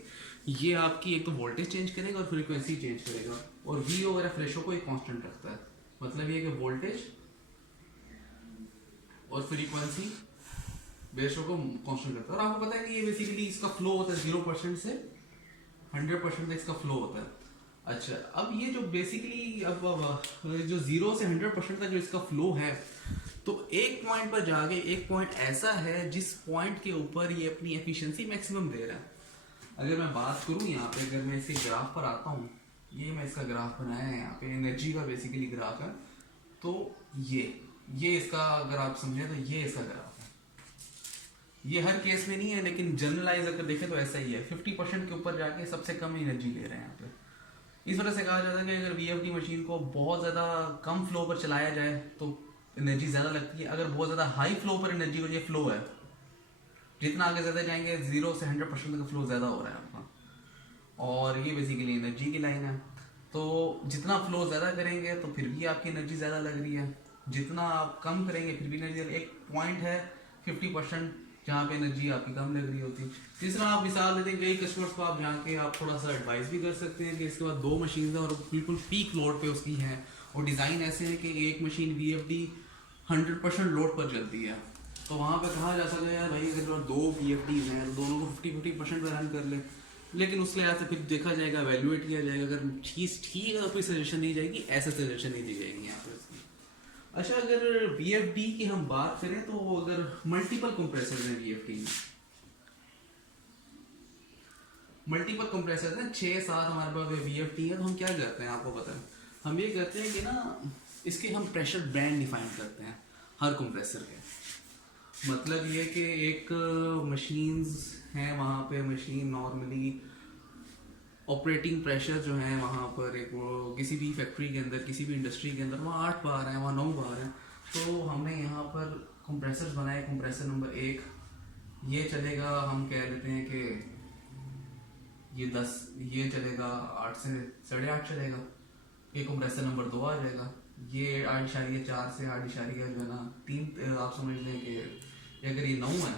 ये आपकी एक तो वोल्टेज चेंज करेगा और फ्रीक्वेंसी चेंज करेगा, और वी वगैरह फ्रेशो को एक कांस्टेंट रखता है। मतलब ये कि वोल्टेज और फ्रीक्वेंसी बेशो को कांस्टेंट रखता है। और आपको पता है कि ये बेसिकली इसका फ्लो होता है 0% से 100% तक इसका फ्लो होता है। अच्छा, अब ये जो बेसिकली अब जो 0 से 100% तक जो इसका फ्लो है, तो एक पॉइंट पर जाके एक पॉइंट ऐसा है जिस पॉइंट के ऊपर ये अपनी एफिशिएंसी मैक्सिमम दे रहा है। अगर मैं बात करूं यहाँ पे, अगर मैं इसके ग्राफ पर आता हूँ, ये मैं इसका ग्राफ बनाया है यहाँ पे, एनर्जी का बेसिकली ग्राफ है। तो ये इसका अगर आप समझे तो ये इसका ग्राफ है। ये हर केस में नहीं है, लेकिन जनरलाइज अगर देखें तो ऐसा ही है। 50% के ऊपर जाके सबसे कम एनर्जी ले रहे हैं यहाँ पे। इस वजह से कहा जाता है कि अगर वीएफडी मशीन को बहुत ज़्यादा कम फ्लो पर चलाया जाए तो एनर्जी ज़्यादा लगती है, अगर बहुत ज़्यादा हाई फ्लो पर एनर्जी को, ये फ्लो है, जितना आगे ज़्यादा जाएंगे 0 से 100% का फ्लो ज़्यादा हो रहा है आपका, और ये बेसिकली एनर्जी की लाइन है। तो जितना फ्लो ज़्यादा करेंगे तो फिर भी आपकी एनर्जी ज़्यादा लग रही है, जितना आप कम करेंगे फिर भी एनर्जी। एक पॉइंट है 50% जहाँ पे एनर्जी आपकी कम लग रही होती है। तीसरा आप मिसाल देते हैं, कई कस्टमर्स को आप जाके आप थोड़ा सा एडवाइस भी कर सकते हैं कि इसके बाद 2 मशीन है और बिल्कुल पीक लोड पे उसकी है, और डिज़ाइन ऐसे है कि एक मशीन वीएफडी 100% लोड पर चलती है, तो वहाँ पे कहा जा सकता है यार भाई अगर 2 वीएफडीज हैं तो दोनों को 50-50% पे रन कर ले। लेकिन उस लिहाज से फिर देखा जाएगा, वैल्यूएट किया जाएगा, अगर चीज़ ठीक है तो फिर सजेशन दी जाएगी, ऐसे सजेशन नहीं दी जाएगी यहाँ पर। अच्छा, अगर वीएफडी की हम बात करें तो अगर मल्टीपल कंप्रेसर हैं वीएफडी में, मल्टीपल कंप्रेसर हैं 6-7 हमारे पास वीएफडी है, तो हम क्या करते हैं आपको पता है, हम ये करते हैं कि ना इसके हम प्रेशर बैंड डिफाइन करते हैं हर कंप्रेसर के। मतलब ये कि एक मशीन्स हैं वहाँ पे, मशीन नॉर्मली ऑपरेटिंग प्रेशर जो है वहाँ पर एक किसी भी फैक्ट्री के अंदर, किसी भी इंडस्ट्री के अंदर वहाँ 8 बार हैं, वहाँ 9 बार हैं। तो हमने यहाँ पर कंप्रेसर बनाए। कंप्रेसर नंबर 1 ये चलेगा, हम कह लेते हैं कि ये 10, ये चलेगा 8 से 8.5 चलेगा। ये कंप्रेसर नंबर 2 आ जाएगा, ये 8.4 से 8.3 जो है ना 3, आप समझ लें कि अगर ये 9 है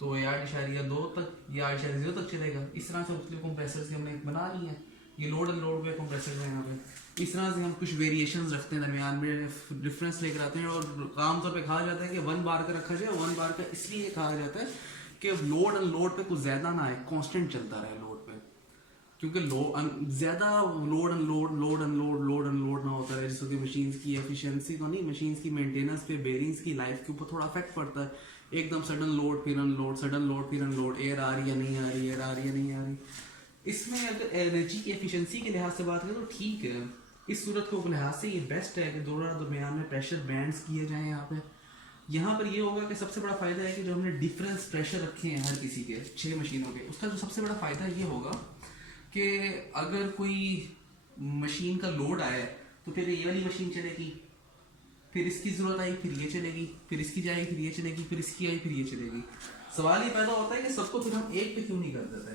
तो ये 8.2 तक, ये 8.0 तक चलेगा। इस तरह से मुख्तलिफ कंप्रेसर से हमने बना ली है। ये लोड एंड लोड पे कंप्रेसर है यहाँ पे। इस तरह से हम कुछ वेरिएशंस रखते हैं, दरमियान में डिफरेंस लेकर आते हैं, और आमतौर पे कहा जाता है कि 1 बार का रखा जाए। 1 बार का इसलिए कहा जाता है कि लोड एंड लोड पे कुछ ज़्यादा ना आए, कॉन्स्टेंट चलता रहे लोड पे, क्योंकि ज़्यादा लोड एंड लोड ना होता है, जिससे कि मशीन की एफिशिएंसी तो नहीं, मशीन की मेंटेनेंस पे, बेरिंग्स की लाइफ के ऊपर थोड़ा इफेक्ट पड़ता है। एकदम सडन लोड फिर अनलोड, सडन लोड फिर अनलोड, एयर आ रही है नहीं आ रही, एयर आ रही है नहीं आ रही। इसमें अगर एनर्जी की एफिशिएंसी के लिहाज से बात करें तो ठीक है, इस सूरत के लिहाज से ये बेस्ट है कि दोनों दरमियान में प्रेशर बैंड्स किए जाएँ। यहाँ पर ये होगा कि सबसे बड़ा फ़ायदा है कि जो हमने डिफरेंस प्रेशर रखे हैं हर किसी के 6 मशीनों के, उसका जो सबसे बड़ा फ़ायदा ये होगा कि अगर कोई मशीन का लोड आए तो फिर ये वाली मशीन चलेगी, फिर इसकी जरूरत आई फिर ये चलेगी, फिर इसकी जाएगी फिर ये चलेगी, फिर इसकी आई फिर ये चलेगी। सवाल ये पैदा होता है कि सबको फिर हम एक पे क्यों नहीं कर देते।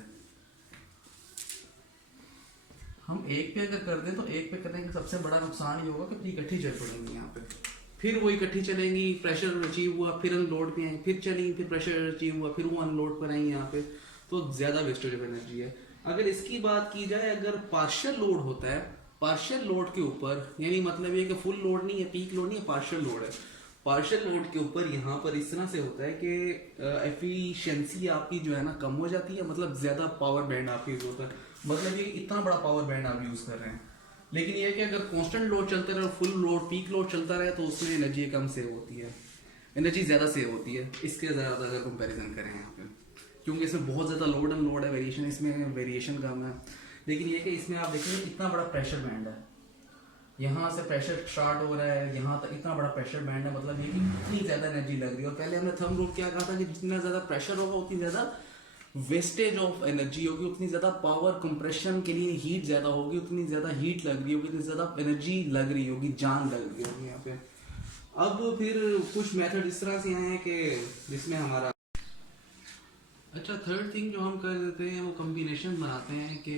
हम एक पे अगर कर दें तो एक पे करने का सबसे बड़ा नुकसान ये होगा कि फिर इकट्ठी चल पड़ेंगी यहाँ पे, फिर वो इकट्ठी चलेंगी, प्रेशर अचीव हुआ, फिर अनलोड पे आई, फिर चली, फिर प्रेशर अचीव हुआ, फिर वो अनलोड पर आई यहाँ पे, तो ज्यादा वेस्टेज ऑफ एनर्जी है। अगर इसकी बात की जाए, अगर पार्शियल लोड होता है, पार्शियल लोड के ऊपर, यानी मतलब ये कि फुल लोड नहीं है, पीक लोड नहीं है, पार्शियल लोड है, पार्शियल लोड के ऊपर यहाँ पर इस तरह से होता है कि एफिशिएंसी आपकी जो है ना कम हो जाती है, मतलब ज्यादा पावर बैंड आपकी यूज होता है, मतलब ये इतना बड़ा पावर बैंड आप यूज कर रहे हैं। लेकिन ये कि अगर कांस्टेंट लोड चलते रहे, फुल लोड पीक लोड चलता रहे, तो उसमें एनर्जी कम सेव होती है, एनर्जी ज्यादा सेव होती है इसके ज़्यादा अगर कंपैरिजन करें यहाँ पे, क्योंकि इसमें बहुत ज़्यादा लोड एंड लोड है, वेरिएशन इसमें वेरिएशन कम है। लेकिन ये कि इसमें आप देखेंगे इतना बड़ा प्रेशर बैंड है, यहाँ से प्रेशर स्टार्ट हो रहा है यहाँ तक, इतना बड़ा प्रेशर बैंड है, मतलब ये कि इतनी ज़्यादा एनर्जी लग रही है। और पहले हमने थंब रूल क्या कहा था कि जितना ज़्यादा प्रेशर होगा उतनी ज़्यादा वेस्टेज ऑफ एनर्जी होगी, उतनी ज़्यादा पावर कंप्रेशन के लिए हीट ज़्यादा होगी, उतनी ज़्यादा हीट लग रही होगी, उतनी ज़्यादा एनर्जी लग रही होगी, जान लग रही होगी यहाँ पे। अब फिर कुछ मेथड इस तरह से आए हैं कि जिसमें हमारा अच्छा थर्ड थिंग जो हम कर देते हैं वो कॉम्बिनेशन बनाते हैं कि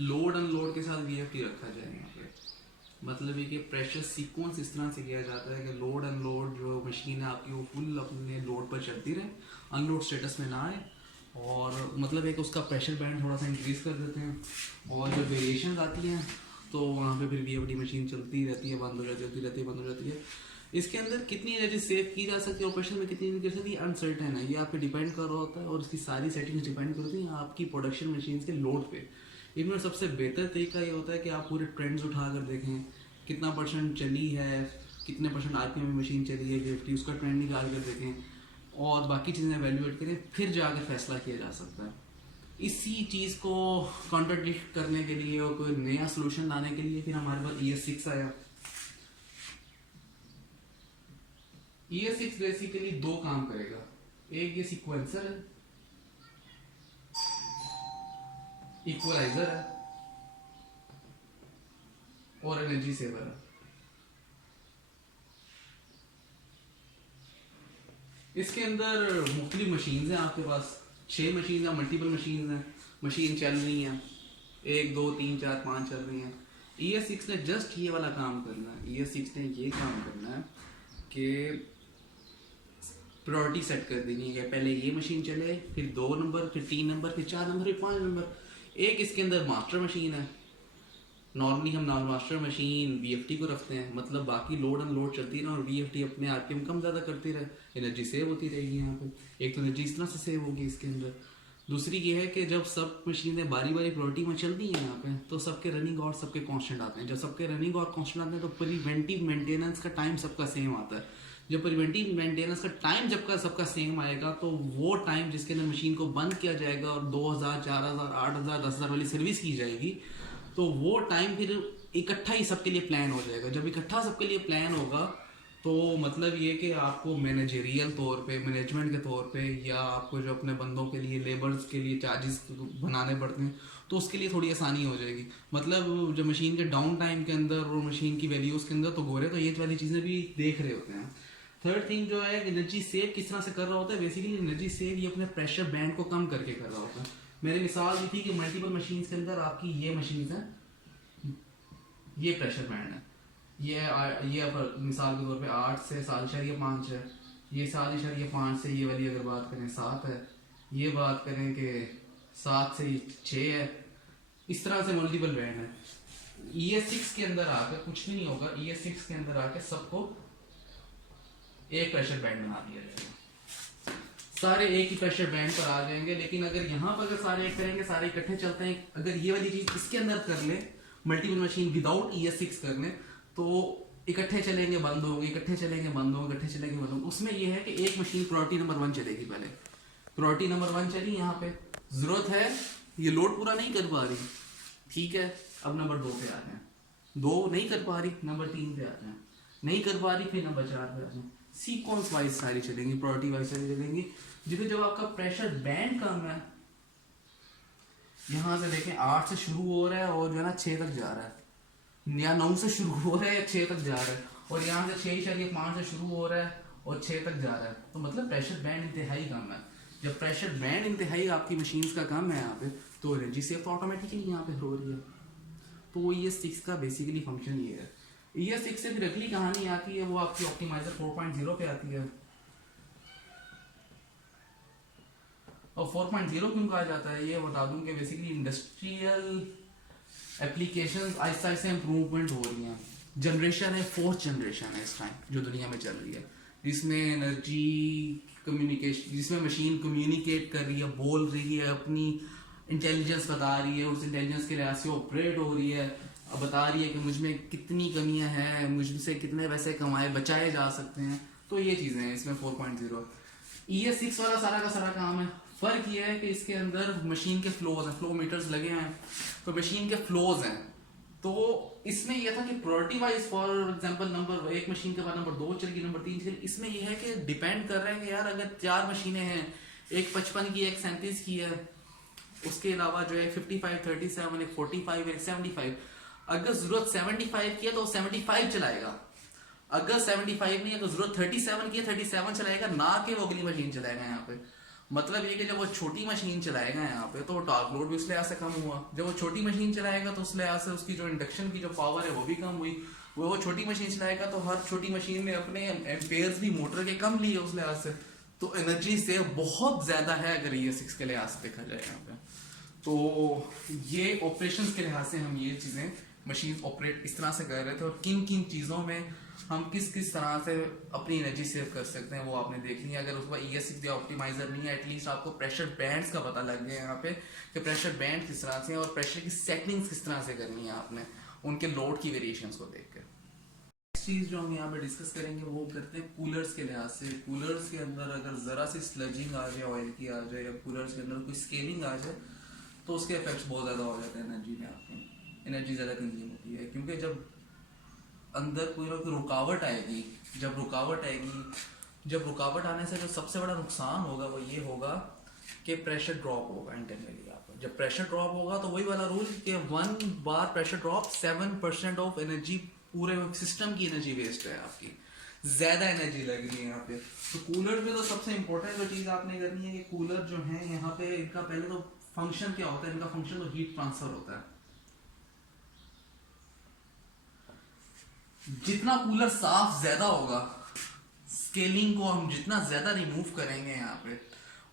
लोड अनलोड के साथ वीएफटी रखा जाए यहाँ पे। मतलब ये कि प्रेशर सीक्वेंस इस तरह से किया जाता है कि लोड अनलोड जो मशीन है आपकी वो फुल अपने लोड पर चलती रहे, अनलोड स्टेटस में ना आए, और मतलब एक उसका प्रेशर बैंड थोड़ा सा इंक्रीज कर देते हैं, और जो वेरिएशन आती हैं तो वहाँ पे फिर वीएफडी मशीन चलती रहती है, बंद हो जाती है, बंद हो जाती है। इसके अंदर कितनी एनर्जी सेव की जा सकती है ऑपरेशन में, कितनी नहीं कर सकती, अनसर्टेन है, ये आप पे डिपेंड कर रहा होता है, और इसकी सारी सेटिंग्स डिपेंड करती हैं आपकी प्रोडक्शन मशीन के लोड पे। इनमें सबसे बेहतर तरीका ये होता है कि आप पूरे ट्रेंड्स उठा कर देखें, कितना परसेंट चली है, कितने परसेंट आरपीएम में मशीन चली है, वीएफटी उसका ट्रेंड निकाल कर देखें, और बाकी चीज़ें एवेल्युएट करें, फिर जाकर फैसला किया जा सकता है। इसी चीज़ को कॉन्ट्रडिक्ट करने के लिए और कोई नया सोल्यूशन लाने के लिए फिर हमारे पास ES6 आया। ES6 बेसिकली दो काम करेगा, एक ये सीक्वेंसर है, इक्वलाइजर है, और एनर्जी सेवर है। इसके अंदर मुख्तलिफ मशीन हैं आपके पास, 6 मशीन हैं, मल्टीपल मशीन हैं, मशीन चल रही हैं, 1 2 3 4 5 चल रही हैं। ES6 ने जस्ट ये वाला काम करना है, ES6 ने ये काम करना है कि प्रायोरिटी सेट कर देनी है, पहले ये मशीन चले, फिर 2 नंबर, फिर 3 नंबर, फिर 4 नंबर, फिर 5 नंबर। एक इसके अंदर मास्टर मशीन है, नॉर्मली हम नॉन मास्टर मशीन वीएफटी को रखते हैं, मतलब बाकी लोड अनलोड चलती रहे और वीएफटी अपने आरपीएम कम ज़्यादा करती रहे, एनर्जी सेव होती रहेगी यहाँ पे। एक तो एनर्जी इस तरह से सेव होगी इसके अंदर, दूसरी ये है कि जब सब मशीनें बारी बारी प्रायोरिटी में चलती हैं यहाँ पे, तो सबके रनिंग और सबके कांस्टेंट आते हैं। जब सबके रनिंग और कांस्टेंट आते हैं तो प्रिवेंटिव मेंटेनेंस का टाइम सबका सेम आता है। जब प्रिवेंटिव मेंटेनेंस का टाइम जब का सबका सेम आएगा, तो वो टाइम जिसके अंदर मशीन को बंद किया जाएगा और 2000 4000 8000 10000 वाली सर्विस की जाएगी, तो वो टाइम फिर इकट्ठा ही सबके लिए प्लान हो जाएगा। जब इकट्ठा सबके लिए प्लान होगा तो मतलब ये कि आपको मैनेजरियल तौर पे, मैनेजमेंट के तौर पे, या आपको जो अपने बंदों के लिए, लेबर्स के लिए चार्जेस बनाने पड़ते हैं, तो उसके लिए थोड़ी आसानी हो जाएगी। मतलब जो मशीन के डाउन टाइम के अंदर और मशीन की वैल्यूज़ के अंदर तो गोरे तो ये वाली चीज़ें भी देख रहे होते हैं। थर्ड थिंग जो है एनर्जी सेव किस तरह से कर रहा होता है, बेसिकली एनर्जी सेव ये अपने प्रेशर बैंड को कम करके कर रहा होता है। मैंने मिसाल दी थी कि मल्टीपल मशीन के अंदर आपकी ये मशीन है, ये प्रेशर बैंड है, ये मिसाल के तौर पे 8 से 7.5 है, ये 7.5 से ये वाली अगर बात करें 7 है, ये बात करें कि 7 से 6 है, इस तरह से मल्टीपल बैंड है। ES6 के अंदर आकर कुछ भी नहीं होगा, ES6 के अंदर आकर सबको एक प्रेशर बैंड बना दिया जाएगा, सारे एक ही प्रेशर बैंड पर आ जाएंगे। लेकिन अगर यहाँ पर अगर सारे एक करेंगे, सारे इकट्ठे चलते हैं, अगर ये वाली चीज इसके अंदर कर ले, मल्टीपल मशीन विदाउट ES6 कर ले, तो इकट्ठे चलेंगे बंद होंगे, इकट्ठे चलेंगे बंद होंगे, इकट्ठे चलेंगे बंद होंगे। उसमें यह है कि एक मशीन प्रायोरिटी नंबर 1 चलेगी, पहले प्रायोरिटी नंबर 1 चली, यहाँ पे जरूरत है, ये लोड पूरा नहीं कर पा रही, ठीक है, अब नंबर 2 पे आते हैं, 2 नहीं कर पा रही, नंबर 3 पे आते हैं, नहीं कर पा रही, फिर नंबर 4 पे आते हैं। सीक्वेंस वाइज सारी चलेंगी, प्रायोरिटी वाइज सारी चलेंगी। जिसमें जब आपका प्रेशर बैंड कम है, यहाँ से देखें 8 से शुरू हो रहा है और जो है ना 6 तक जा रहा है, या 9 से शुरू हो रहा है या 6 तक जा रहा है, और यहाँ से 6.5 से शुरू हो रहा है और 6 तक जा रहा है, तो मतलब प्रेशर बैंड इंतहाई कम है। जब प्रेशर बैंड इंतहाई आपकी मशीन्स का कम है यहाँ पे, तो एनर्जी सेव तो ऑटोमेटिकली यहाँ पे हो रही है। तो ये 6 का बेसिकली फंक्शन ये है। ये 6 से फिर अगली कहानी आती है, वो आपकी ऑप्टिमाइजर 4.0 पे आती है। और 4.0 क्यों कहा जाता है ये बता दूं कि basically industrial applications Aahista Aahista improvement हो रही हैं। जनरेशन है, 4th जनरेशन है इस टाइम जो दुनिया में चल रही है, जिसमें एनर्जी कम्युनिकेशन, जिसमें मशीन कम्युनिकेट कर रही है, बोल रही है, अपनी इंटेलिजेंस बता रही है, उस इंटेलिजेंस के लिहाज से ऑपरेट हो रही है, अब बता रही है कि मुझ में कितनी कमियां हैं, मुझसे कितने पैसे कमाए बचाए जा सकते हैं। तो ये चीज़ें हैं इसमें 4.0। ये 6 वाला सारा का सारा काम है। फर्क ये है कि इसके अंदर मशीन के फ्लोज हैं, फ्लो मीटर्स लगे हैं, तो मशीन के फ्लोज हैं। तो इसमें यह था कि priority wise, for example number 1 machine के बाद नंबर 2 चलेगी, नंबर 3 चलेगी। इसमें यह है कि डिपेंड कर रहा है कि यार अगर 4 मशीनें हैं, एक 55 की, एक 37 की है, उसके अलावा जो है 55, 37, एक 45, एक 75, अगर जरूरत 75 की है तो 75 चलाएगा, अगर 75 नहीं है तो जरूरत 37 की है 37 चलाएगा, ना कि वो अगली मशीन चलाएगा यहाँ पे। मतलब ये कि जब वो छोटी मशीन चलाएगा यहाँ पे तो टॉर्क लोड भी उस लिहाज से कम हुआ। जब वो छोटी मशीन चलाएगा तो उस लिहाज से उसकी जो इंडक्शन की जो पावर है वो भी कम हुई। वो छोटी मशीन चलाएगा तो हर छोटी मशीन में अपने एम्पेयर्स भी मोटर के कम लिए उस लिहाज से, तो एनर्जी सेव बहुत ज्यादा है अगर ये 6 के लिहाज से देखा जाए यहाँ पे। तो ये ऑपरेशंस के लिहाज से हम ये चीजें मशीन ऑपरेट इस तरह से कर रहे थे, और किन किन चीजों में हम किस किस तरह से अपनी एनर्जी सेव कर सकते हैं वो आपने देख लिया। अगर उसका ES6 या ऑप्टिमाइजर नहीं है, एटलीस्ट आपको प्रेशर बैंड्स का पता लग गया यहाँ पे कि प्रेशर बैंड किस तरह से और प्रेशर की सेटिंग्स किस तरह से करनी है आपने उनके लोड की वेरिएशंस को देख कर। नेक्स्ट चीज जो हम यहाँ पे डिस्कस करेंगे वो करते हैं कूलर्स के लिहाज से। कूलर्स के अंदर अगर जरा सी स्लजिंग आ जाए, ऑयल की आ जाए, या कूलर्स के अंदर कोई स्केलिंग आ जाए तो उसके इफेक्ट्स बहुत ज़्यादा हो जाते हैं एनर्जी में, आपकी एनर्जी ज़्यादा कंज्यूम होती है। क्योंकि जब अंदर कोई ना कोई रुकावट आएगी, जब रुकावट आने से जो सबसे बड़ा नुकसान होगा वो ये होगा कि प्रेशर ड्रॉप होगा इंटरनली। आप जब प्रेशर ड्रॉप होगा तो वही वाला रूल कि 1 बार प्रेशर ड्रॉप 7% ऑफ एनर्जी, पूरे सिस्टम की एनर्जी वेस्ट है, आपकी ज्यादा एनर्जी लग रही है यहाँ पे। तो कूलर में तो सबसे इंपॉर्टेंट जो चीज आपने करनी है कि कूलर जो है यहाँ पे इनका पहले तो फंक्शन क्या होता है, इनका फंक्शन तो हीट ट्रांसफर होता है। जितना कूलर साफ ज्यादा होगा, स्केलिंग को हम जितना ज्यादा रिमूव करेंगे यहाँ पे,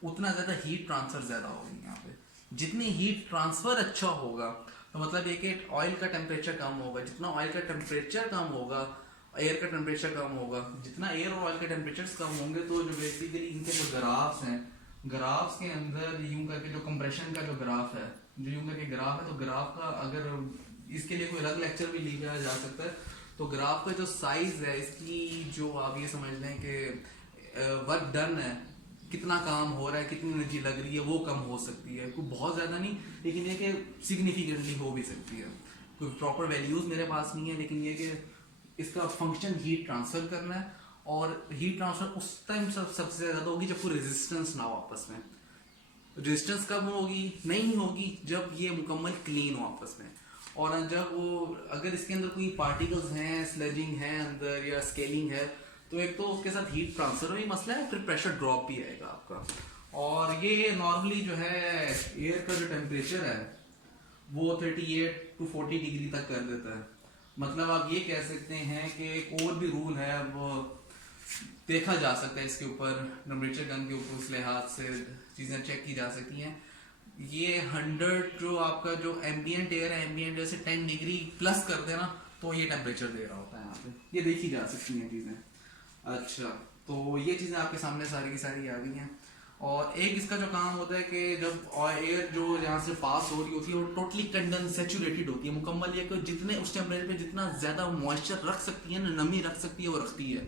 उतना ज्यादा हीट ट्रांसफर ज्यादा होगी यहाँ पे। जितनी हीट ट्रांसफर अच्छा होगा तो मतलब ये कि ऑयल का टेम्परेचर कम होगा। जितना ऑयल का टेम्परेचर कम होगा, एयर का टेम्परेचर कम होगा। जितना एयर और ऑयल के टेम्परेचर कम होंगे तो जो बेसिकली इनके जो ग्राफ्स हैं, ग्राफ्स के अंदर यूं करके जो कंप्रेशन का जो ग्राफ है, जो यूं करके ग्राफ है, तो ग्राफ का अगर इसके लिए कोई अलग लेक्चर भी लिखा जा सकता है। तो ग्राफ का जो साइज है, इसकी जो आप ये समझ लें कि वर्क डन है, कितना काम हो रहा है, कितनी एनर्जी लग रही है, वो कम हो सकती है। कोई बहुत ज़्यादा नहीं, लेकिन ये कि सिग्निफिकेंटली हो भी सकती है। कोई प्रॉपर वैल्यूज़ मेरे पास नहीं है, लेकिन ये कि इसका फंक्शन हीट ट्रांसफर करना है। और हीट ट्रांसफर उस टाइम सबसे ज़्यादा होगी जब कोई रेजिस्टेंस ना हो आपस में। रेजिस्टेंस कब होगी, नहीं होगी जब ये मुकम्मल क्लीन हो आपस में। और जब वो अगर इसके अंदर कोई पार्टिकल्स हैं, स्लजिंग है अंदर या स्केलिंग है, तो एक तो उसके साथ हीट ट्रांसफर में भी मसला है, फिर प्रेशर ड्रॉप भी आएगा आपका। और ये नॉर्मली जो है एयर का जो टेम्परेचर है वो 38 to 40 डिग्री तक कर देता है। मतलब आप ये कह सकते हैं कि एक और भी रूल है, वो देखा जा सकता है इसके ऊपर, टेम्परेचर गन के ऊपर उस लिहाज से चीज़ें चेक की जा सकती हैं। ये 100 जो आपका जो एम्बियंट एयर है, एम्बियंट एयर से 10 डिग्री प्लस कर देना तो ये टेम्परेचर दे रहा होता है यहाँ पे। ये देखी जा सकती हैं चीज़ें। अच्छा, तो ये चीज़ें आपके सामने सारी की सारी आ गई हैं। और एक इसका जो काम होता है कि जब एयर जो यहाँ से पास हो रही होती है वो टोटली कंडेंस सैचुरेटेड होती है मुकम्मल। ये कि जितने उस टेम्परेचर पे जितना ज़्यादा मॉइस्चर रख सकती है ना, नमी रख सकती है, वो रखती है।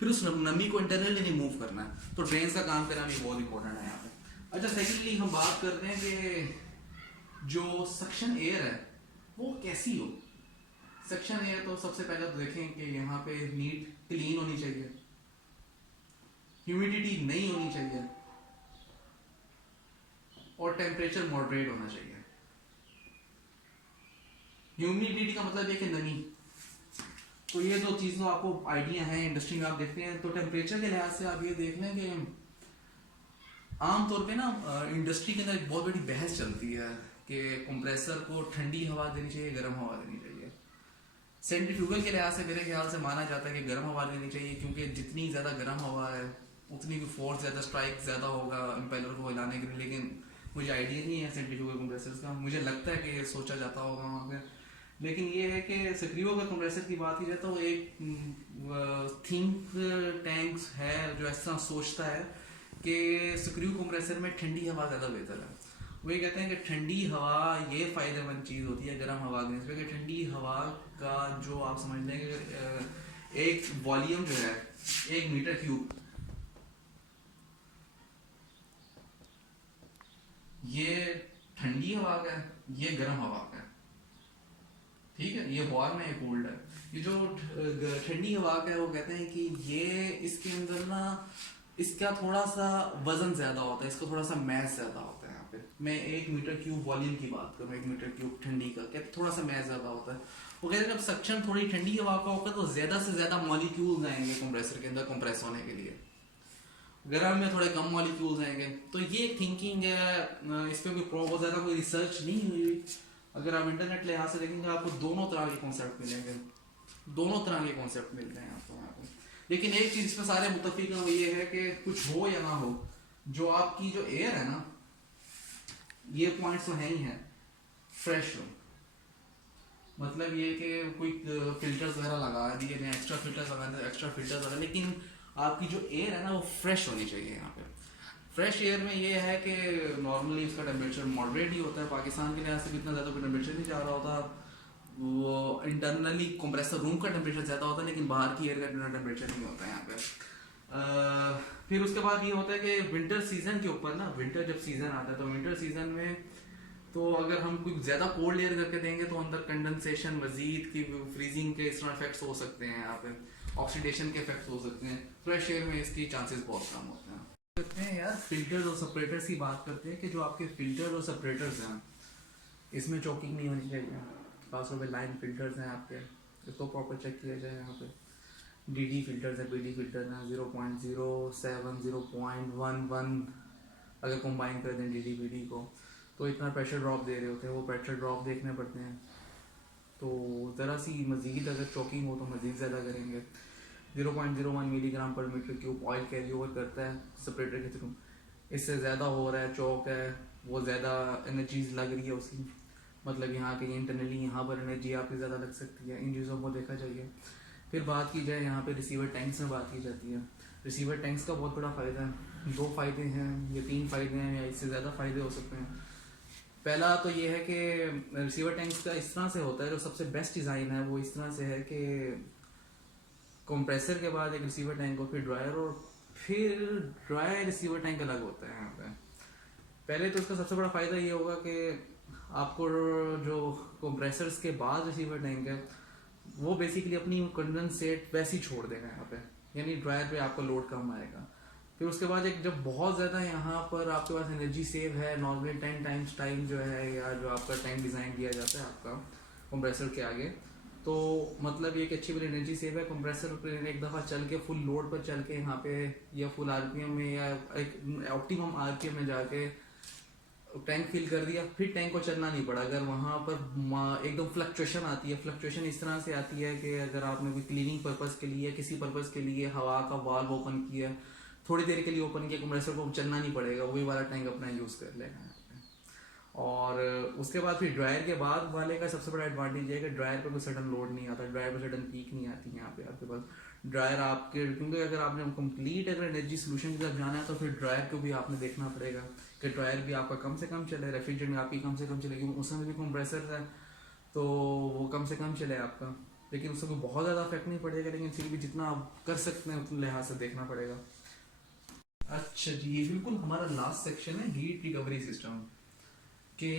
फिर उस नमी को इंटरनली रिमूव करना है, तो ड्रेन्स का काम करना भी बहुत इंपॉर्टेंट है यहाँ पे। अच्छा, सेकेंडली हम बात करते हैं कि जो सक्शन एयर है वो कैसी हो। सक्शन एयर तो सबसे पहले तो देखें कि यहाँ पे नीट क्लीन होनी चाहिए, ह्यूमिडिटी नहीं होनी चाहिए, और टेम्परेचर मॉडरेट होना चाहिए। ह्यूमिडिटी का मतलब है कि नमी, तो ये दो चीज़ तो आपको आइडिया है इंडस्ट्री में आप देखते हैं। तो टेम्परेचर के लिहाज से आप ये देख लें कि आमतौर पे ना इंडस्ट्री के अंदर एक बहुत बड़ी बहस चलती है कि कंप्रेसर को ठंडी हवा देनी चाहिए, गर्म हवा देनी चाहिए। सेंट्रीफ्यूगल के लिहाज से मेरे ख्याल से माना जाता है कि गर्म हवा देनी चाहिए, क्योंकि जितनी ज़्यादा गर्म हवा है उतनी भी फोर्स ज़्यादा, स्ट्राइक ज़्यादा होगा इम्पेलर को हिलाने के लिए। लेकिन मुझे आइडिया नहीं है सेंट्रीफ्यूगल कंप्रेसर्स का, मुझे लगता है कि ये सोचा जाता होगा वहाँ पे। लेकिन ये है कि सक्रियो अगर कंप्रेसर की बात की जाए तो एक थिंक टैंक्स है जो ऐसा सोचता है कि सक्रियो कंप्रेसर में ठंडी हवा ज़्यादा बेहतर है। वो ये कहते हैं कि ठंडी हवा ये फ़ायदेमंद चीज़ होती है गर्म हवा के निस्बत, कि ठंडी हवा का जो आप समझ लें कि एक वॉल्यूम जो है 1 मीटर क्यूब, ये ठंडी हवा का है, ये गर्म हवा का है, ठीक है। ये वार्म है, ये कोल्ड है। ये जो ठंडी हवा का है वो कहते हैं कि ये इसके अंदर ना इसका थोड़ा सा वजन ज्यादा होता है, इसका थोड़ा सा मैस ज्यादा होता है। यहाँ पे मैं 1 मीटर क्यूब वॉल्यूम की बात करूँ, 1 मीटर क्यूब ठंडी का, क्या थोड़ा सा मैस ज्यादा होता है। वो कहते हैं जब सक्शन थोड़ी ठंडी हवा का होगा तो ज्यादा से ज्यादा मॉलिक्यूल्स आएंगे कंप्रेसर के अंदर कंप्रेस होने के लिए, गर्म में थोड़े कम मॉलिक्यूल्स आएंगे। तो ये एक थिंकिंग है, इस पर कोई बहुत ज्यादा कोई रिसर्च नहीं हुई। अगर आप इंटरनेट लिहाज से देखेंगे आपको दोनों तरह के कॉन्सेप्ट मिलेंगे, दोनों तरह के कॉन्सेप्ट मिलते हैं आपको यहाँ पे। लेकिन एक चीज पे सारे मुत्तफिक हैं, वो ये है कि कुछ हो या ना हो, जो आपकी जो एयर है ना, ये पॉइंट्स तो है ही है, फ्रेश हो। मतलब ये कि कोई फिल्टर्स वगैरह लगा दिए हैं, एक्स्ट्रा फिल्टर्स लगा दिए, एक्स्ट्रा फिल्टर्स वगैरह, लेकिन आपकी जो एयर है ना वो फ्रेश होनी चाहिए यहाँ पे। फ्रेश एयर में ये है कि नॉर्मली इसका टेम्परेचर मॉडरेट ही होता है। पाकिस्तान के लिहाज से भी इतना ज़्यादा कोई टेम्परेचर नहीं जा रहा होता, वो इंटरनली कंप्रेसर रूम का टेम्परेचर ज़्यादा होता है, लेकिन बाहर की एयर का टेम्परेचर नहीं होता है यहाँ पे। फिर उसके बाद ये होता है कि विंटर सीजन के ऊपर ना, विंटर जब सीजन आता है तो विंटर सीजन में तो अगर हम कोई ज़्यादा कोल्ड एयर करके देंगे तो अंदर कंडेंसेशन, मजीद की फ्रीजिंग के इस तरह इफेक्ट्स हो सकते हैं, यहाँ पे ऑक्सीडेशन के इफेक्ट्स हो सकते हैं। फ्रेश एयर में इसकी चांसेस बहुत कम होते हैं। करते हैं यार फिल्टर्स और सेपरेटर्स की बात करते हैं कि जो आपके फिल्टर्स और सेपरेटर्स हैं इसमें चॉकिंग नहीं होनी चाहिए। खासतौर पे लाइन फिल्टर्स हैं आपके, इसको प्रॉपर चेक किया जाए। यहाँ पे डीडी फिल्टर्स हैं, बीडी फिल्टर्स हैं, 0.07 0.11 अगर कंबाइन कर दें डीडी बीडी को तो इतना प्रेशर ड्रॉप दे रहे होते हैं, वो प्रेशर ड्रॉप देखने पड़ते हैं। तो ज़रा सी मज़ीद अगर चॉकिंग हो तो मज़ीद ज़्यादा करेंगे। 0.01 मिलीग्राम पर metre cube oil carry over करता है सेपरेटर के थ्रू, इससे ज़्यादा हो रहा है, चौक है, वो ज़्यादा एनर्जीज लग रही है उसकी, मतलब यहाँ के इंटरनली यहाँ पर एनर्जी आपकी ज़्यादा लग सकती है। इन चीज़ों को देखा जाइए। फिर बात की जाए यहाँ पे रिसीवर टैंक्स में बात की जाती है। रिसीवर टैंक्स का बहुत बड़ा फ़ायदा है, 2 फ़ायदे हैं या 3 फ़ायदे हैं या इससे ज़्यादा फ़ायदे हो सकते हैं। पहला तो ये है कि रिसीवर टैंक्स का इस तरह से होता है, जो सबसे बेस्ट डिज़ाइन है वो इस तरह से है कि कंप्रेसर के बाद एक रिसीवर टैंक और फिर ड्रायर, और फिर ड्रायर रिसीवर टैंक अलग होता है यहाँ पे। पहले तो इसका सबसे बड़ा फ़ायदा ये होगा कि आपको जो कंप्रेसर्स के बाद रिसीवर टैंक है वो बेसिकली अपनी कंडेंसेट वैसे ही छोड़ देगा यहाँ पे, यानी ड्रायर पे आपका लोड कम आएगा। फिर उसके बाद एक जब बहुत ज़्यादा यहाँ पर आपके पास एनर्जी सेव है, नॉर्मली 10 टाइम्स टाइम जो है या जो आपका टाइम डिज़ाइन दिया जाता है आपका कंप्रेसर के आगे, तो मतलब ये कि अच्छी वाली एनर्जी सेव है। कंप्रेसर पर एक दफ़ा चल के फुल लोड पर चल के यहाँ पे या फुल आरपीएम में या एक ऑप्टिमम आरपीएम में जाके टैंक फिल कर दिया, फिर टैंक को चलना नहीं पड़ा। अगर वहाँ पर एकदम फ्लक्चुएशन आती है, फ्लक्चुएशन इस तरह से आती है कि अगर आपने कोई क्लीनिंग पर्पज़ के लिए, किसी पर्पज़ के लिए हवा का वाल्व ओपन किया, थोड़ी देर के लिए ओपन किया, कंप्रेसर को चलना नहीं पड़ेगा, वही वाला टैंक अपना यूज़ कर लेगा। और उसके बाद फिर ड्रायर के बाद वाले का सबसे बड़ा एडवांटेज है कि ड्रायर पे कोई सडन लोड नहीं आता, ड्रायर पे सडन पीक नहीं आती यहाँ पे आपके पास। ड्रायर आपके, क्योंकि अगर आपने कंप्लीट अगर एनर्जी सोल्यूशन की तरफ जाना है तो फिर ड्रायर को भी आपने देखना पड़ेगा कि ड्रायर भी आपका कम से कम चले, रेफ्रिजरेंट आपकी कम से कम चले, क्योंकि उसमें भी कंप्रेसर है तो वो कम से कम चले आपका, लेकिन उससे कोई बहुत ज़्यादा इफेक्ट नहीं पड़ेगा, लेकिन फिर भी जितना आप कर सकते हैं उतने लिहाज से देखना पड़ेगा। अच्छा जी, ये बिल्कुल हमारा लास्ट सेक्शन है, हीट रिकवरी सिस्टम के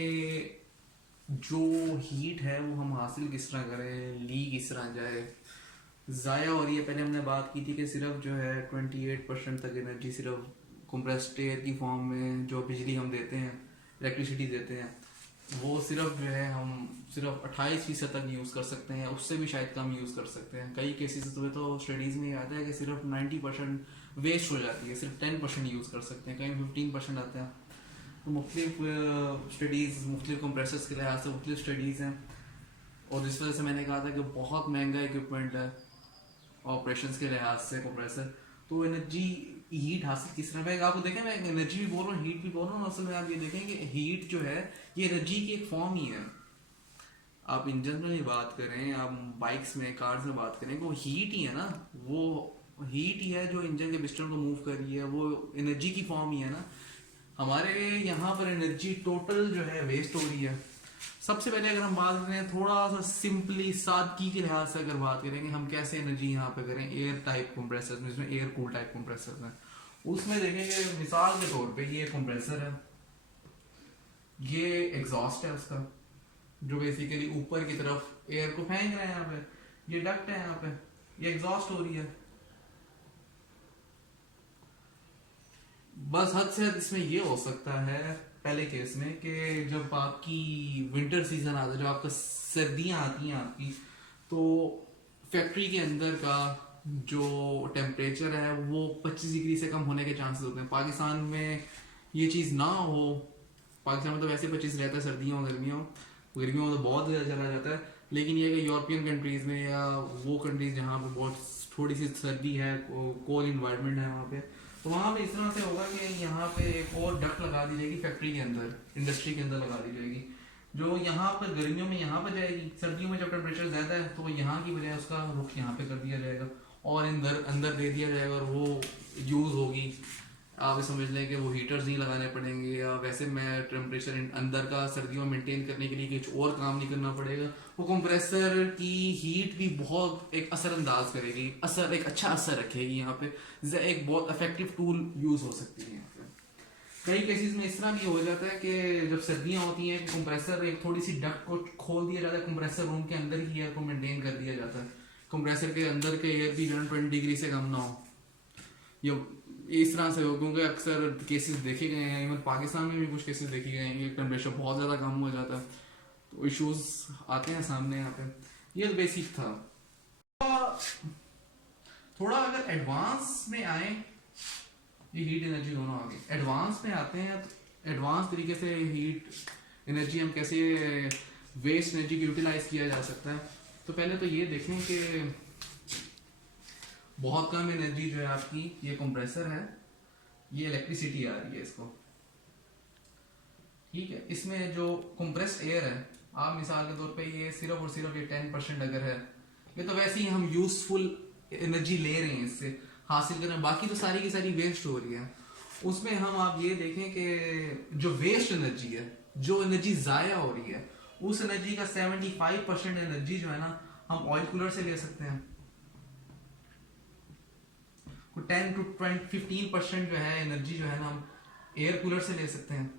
जो हीट है वो हम हासिल किस तरह करें, ली किस तरह जाए, ज़ाया हो रही है। पहले हमने बात की थी कि सिर्फ जो है 28% तक एनर्जी सिर्फ कंप्रेस्ड एयर की फॉर्म में जो बिजली हम देते हैं, इलेक्ट्रिसिटी देते हैं, वो सिर्फ जो है हम सिर्फ 28% तक यूज़ कर सकते हैं, उससे भी शायद कम यूज़ कर सकते हैं। कई केसेस में तो स्टडीज़ में आता है कि सिर्फ 90% वेस्ट हो जाती है, सिर्फ 10% यूज़ कर सकते हैं, कहीं 15% आते हैं। तो मुख्तलिफ स्टडीज़, मुख्तलिफ कंप्रेसर्स के लिहाज से मुख्तलिफ स्टडीज़ हैं, और इस वजह से मैंने कहा था कि बहुत महंगा इक्विपमेंट है ऑपरेशंस के लिहाज से कंप्रेसर। तो एनर्जी हीट हासिल किस तरह, मैं आपको देखें, मैं एनर्जी भी बोल रहा हूँ, हीट भी बोल रहा हूँ, असल में आप ये देखें कि हीट जो है ये एनर्जी की एक फॉर्म ही है। आप इन जनरल में बात करें, आप बाइक्स में, कार्स में बात करें, वो हीट ही है ना, वो हीट ही है जो इंजन के पिस्टन को मूव कर रही है, वो एनर्जी की फॉर्म ही है ना। हमारे यहाँ पर एनर्जी टोटल जो है वेस्ट हो रही है। सबसे पहले अगर हम बात करें थोड़ा सा सिंपली सादगी के लिहाज से, अगर बात करें कि हम कैसे एनर्जी यहाँ पे करें एयर टाइप कंप्रेसर में, जिसमें एयर कूल टाइप कंप्रेसर है, उसमें देखेंगे मिसाल के तौर पे ये कंप्रेसर है, ये एग्जॉस्ट है उसका, जो बेसिकली ऊपर की तरफ एयर को फेंक रहे हैं। यहाँ पे ये डक्ट है, यहाँ पे ये एग्जॉस्ट हो रही है। बस हद से हद इसमें ये हो सकता है पहले केस में कि जब आपकी विंटर सीजन आता है, जब आपका सर्दियां आती हैं आपकी, तो फैक्ट्री के अंदर का जो टेम्परेचर है वो 25 डिग्री से कम होने के चांसेस होते हैं। पाकिस्तान में ये चीज़ ना हो, पाकिस्तान में तो वैसे 25 रहता है सर्दियों और गर्मियों में तो बहुत ज़्यादा चला जाता है, लेकिन ये कि यूरोपियन कंट्रीज़ में या वो कंट्रीज़ जहाँ पे बहुत थोड़ी सी सर्दी है, कोल इन्वायरमेंट है वहाँ पे, तो वहाँ पे इस तरह से होगा कि यहाँ पे एक और डक्ट लगा दी जाएगी फैक्ट्री के अंदर, इंडस्ट्री के अंदर लगा दी जाएगी, जो यहाँ पर गर्मियों में यहाँ पर जाएगी, सर्दियों में जब टेम्परेचर ज़्यादा है तो वो यहाँ की बजाय उसका रुख यहाँ पे कर दिया जाएगा और अंदर दे दिया जाएगा, और वो यूज़ होगी। आप समझ लें कि वो हीटर्स नहीं लगाने पड़ेंगे, या वैसे मैं टेम्परेचर अंदर का सर्दियों में मेंटेन करने के लिए कुछ और काम नहीं करना पड़ेगा। वो कंप्रेसर की हीट भी बहुत एक असरअंदाज करेगी, एक अच्छा असर रखेगी यहाँ पे, एक बहुत इफेक्टिव टूल यूज़ हो सकती है यहाँ पे। कई केसेस में इस तरह भी हो जाता है कि जब सर्दियाँ होती हैं, कंप्रेसर एक थोड़ी सी डक्ट को खोल दिया जाता है, कंप्रेसर रूम के अंदर ही एयर को मेंटेन कर दिया जाता है, कंप्रेसर के अंदर के एयर भी जो है 20 डिग्री से कम ना हो, ये इस तरह से हो, क्योंकि अक्सर केसेस देखे गए हैं, इवन पाकिस्तान में भी कुछ केसेस देखे गए हैं कि टेम्परेचर बहुत ज़्यादा कम हो जाता है, तो इश्यूज आते हैं सामने यहाँ पे। ये बेसिक था। थोड़ा अगर एडवांस में आए, ये हीट एनर्जी दोनों आगे एडवांस में आते हैं, तो एडवांस तरीके से हीट एनर्जी हम कैसे वेस्ट एनर्जी को यूटिलाइज किया जा सकता है। तो पहले तो ये देखें कि बहुत कम एनर्जी जो है आपकी, ये कंप्रेसर है, ये इलेक्ट्रिसिटी आ रही है इसको, ठीक है। इसमें जो कंप्रेस्ड एयर है, आप मिसाल के तौर पे ये सिर्फ और सिर्फ ये 10% अगर है, ये तो वैसे ही हम यूजफुल एनर्जी ले रहे हैं इससे हासिल कर रहे हैं, बाकी तो सारी की सारी वेस्ट हो रही है। उसमें हम आप ये देखें कि जो वेस्ट एनर्जी है, जो एनर्जी ज़ाया हो रही है, उस एनर्जी का 75% एनर्जी जो है ना हम ऑयल कूलर से ले सकते हैं, 10 to 15% जो है एनर्जी जो है ना हम एयर कूलर से ले सकते हैं।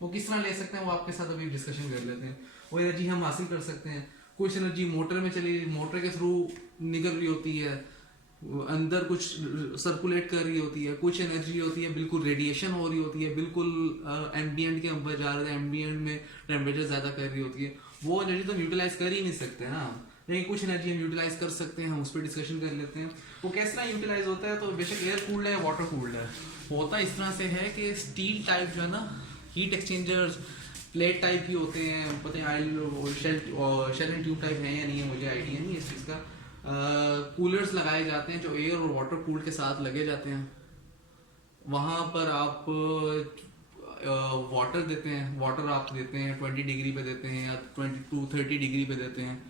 वो किस तरह ले सकते हैं वो आपके साथ अभी डिस्कशन कर लेते हैं। वो एनर्जी हम हासिल कर सकते हैं, कुछ एनर्जी मोटर में चली, मोटर के थ्रू निकल रही होती है, अंदर कुछ सर्कुलेट कर रही होती है, कुछ एनर्जी होती है बिल्कुल रेडिएशन हो रही होती है, बिल्कुल एम्बियंट के ऊपर जा रहे हैं, एम्बियंट में टेम्परेचर ज़्यादा कर रही होती है, वो एनर्जी तो यूटिलाइज कर ही नहीं सकते ना, लेकिन कुछ एनर्जी हम यूटिलाइज कर सकते हैं, हम उस पर डिस्कशन कर लेते हैं। वो कैसे ना यूटिलाइज होता है, तो बेशक एयर कूल्ड है या वाटर कूल्ड है, होता इस तरह से है कि स्टील टाइप जो है ना, हीट एक्सचेंजर्स प्लेट टाइप ही होते हैं, पता है शेल एंड ट्यूब टाइप है या नहीं है, मुझे आइडिया नहीं है इस चीज़ का। कूलर्स लगाए जाते हैं जो एयर और वाटर कूल के साथ लगे जाते हैं, वहाँ पर आप वाटर देते हैं, वाटर आप देते हैं 20 डिग्री पे देते हैं या 22-30 डिग्री पे देते हैं,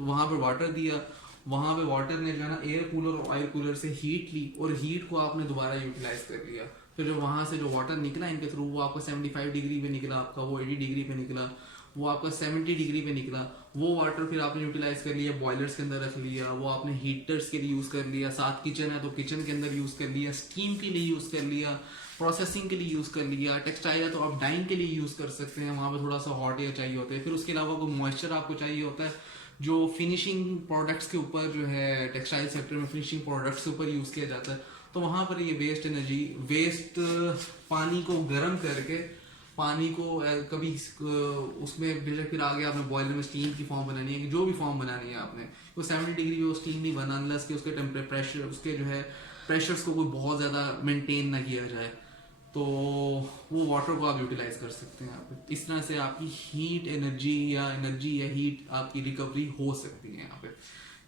वहाँ पर वाटर दिया, वहाँ पे वाटर ने जो है ना एयर कूलर और ऑयल कूलर से हीट ली और हीट को आपने दोबारा यूटिलाइज कर लिया, फिर जो वहाँ से जो वाटर निकला इनके थ्रू वो आपका 75 डिग्री पे निकला, आपका वो 80 डिग्री पे निकला, वो आपका 70 डिग्री पे निकला, वो वाटर फिर आपने यूटिलाइज कर लिया, बॉयलर्स के अंदर रख लिया, वो आपने हीटर्स के लिए यूज़ कर लिया, साथ किचन है तो किचन के अंदर यूज़ कर लिया, स्टीम के लिए यूज़ कर लिया, प्रोसेसिंग के लिए यूज़ कर लिया, टेक्सटाइल है तो आप डाइंग के लिए यूज़ कर सकते हैं, वहाँ पर थोड़ा सा हॉट एयर चाहिए होता है, फिर उसके अलावा कोई मॉइस्चर आपको चाहिए होता है जो फिनिशिंग प्रोडक्ट्स के ऊपर जो है टेक्सटाइल सेक्टर में फिनिशिंग प्रोडक्ट्स के ऊपर यूज़ किया जाता है, तो वहाँ पर ये वेस्ट एनर्जी, वेस्ट पानी को गर्म करके पानी को कभी उसमें फिर आगे आपने बॉयलर में स्टीम की फॉर्म बनानी है कि जो भी फॉर्म बनानी है आपने, वो 70 डिग्री वो स्टीम नहीं बना अनलेस कि उसके प्रेशर उसके जो है प्रेशर्स को कोई बहुत ज़्यादा मेंटेन ना किया जाए, तो वो वाटर को आप यूटिलाइज कर सकते हैं यहाँ पे। इस तरह से आपकी हीट एनर्जी या हीट आपकी रिकवरी हो सकती है यहाँ पे।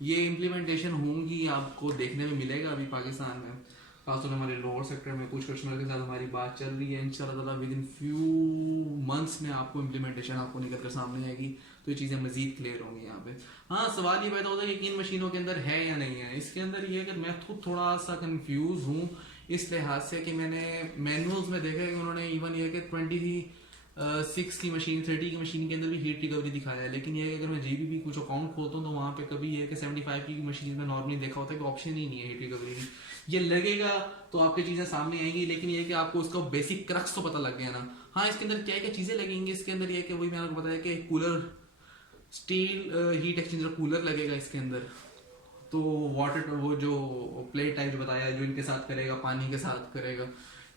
ये इम्प्लीमेंटेशन होंगी आपको देखने में मिलेगा अभी पाकिस्तान में, खासतौर हमारे लोअर सेक्टर में कुछ कस्टमर के साथ हमारी बात चल रही है। इंशाल्लाह ताला विद इन फ्यू मंथ्स में आपको इम्प्लीमेंटेशन आपको निकल कर सामने आएगी, तो ये चीज़ें मजीद क्लियर होंगी यहाँ पे। हाँ, सवाल ये पैदा होता है कि इन मशीनों के अंदर है या नहीं है। इसके अंदर ये कि मैं खुद थोड़ा सा कंफ्यूज हूँ इस लिहाज से कि मैंने मैनुअल्स में देखा है कि उन्होंने इवन ये कि 26 की मशीन 30 की मशीन के अंदर भी हीट रिकवरी दिखाया है, लेकिन ये अगर मैं जीबीपी कुछ अकाउंट खोलता हूँ तो वहाँ पे कभी ये कि 75 की मशीन में नॉर्मली देखा होता है कि ऑप्शन ही नहीं है हीट रिकवरी की। ये लगेगा तो आपकी चीज़ें सामने आएंगी, लेकिन ये कि आपको उसका बेसिक क्रक्स तो पता लग गया ना। हाँ, इसके अंदर क्या क्या चीज़ें लगेंगी, इसके अंदर ये कि वही मैंने आपको बताया कि cooler steel heat exchanger cooler लगेगा इसके अंदर, तो वाटर वो जो प्लेट टाइप जो बताया जो इनके साथ करेगा, पानी के साथ करेगा,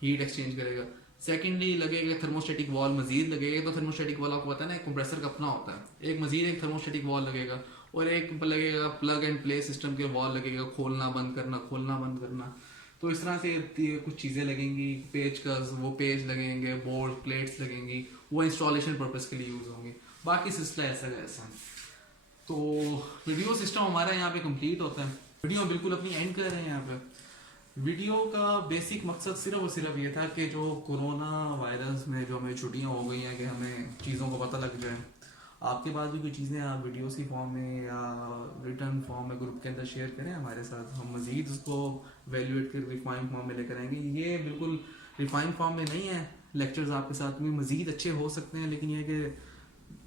हीट एक्सचेंज करेगा। सेकेंडली लगेगा थर्मोस्टेटिक वॉल मजीद लगेगा, तो थर्मोस्टेटिक वॉल आपको पता है ना कंप्रेसर का अपना होता है, एक मजीद एक थर्मोस्टेटिक वॉल लगेगा, और एक लगेगा प्लग एंड प्ले सिस्टम के वॉल लगेगा, खोलना बंद करना। तो इस तरह से कुछ चीज़ें लगेंगी, पेज का वो पेज लगेंगे, बोर्ड प्लेट्स लगेंगी, वो इंस्टॉलेशन पर्पज़ के लिए यूज़ होंगे। बाकी सिस्टम ऐसा का ऐसा। तो वीडियो सिस्टम हमारा यहाँ पे कंप्लीट होता है। वीडियो बिल्कुल अपनी एंड कर रहे हैं यहाँ पे। वीडियो का बेसिक मकसद सिर्फ और सिर्फ ये था कि जो कोरोना वायरस में जो हमें छुट्टियाँ हो गई हैं कि हमें चीज़ों को पता लग जाए, आपके पास भी कोई चीज़ें आप वीडियोस की फॉर्म में या रिटर्न फॉर्म में ग्रुप के अंदर शेयर करें हमारे साथ, हम मज़ीद उसको वैल्यूएट कर रिफाइन फॉर्म में लेकर आएंगे। ये बिल्कुल रिफाइन फॉर्म में नहीं है, लेक्चर्स आपके साथ में मज़ीद अच्छे हो सकते हैं, लेकिन ये कि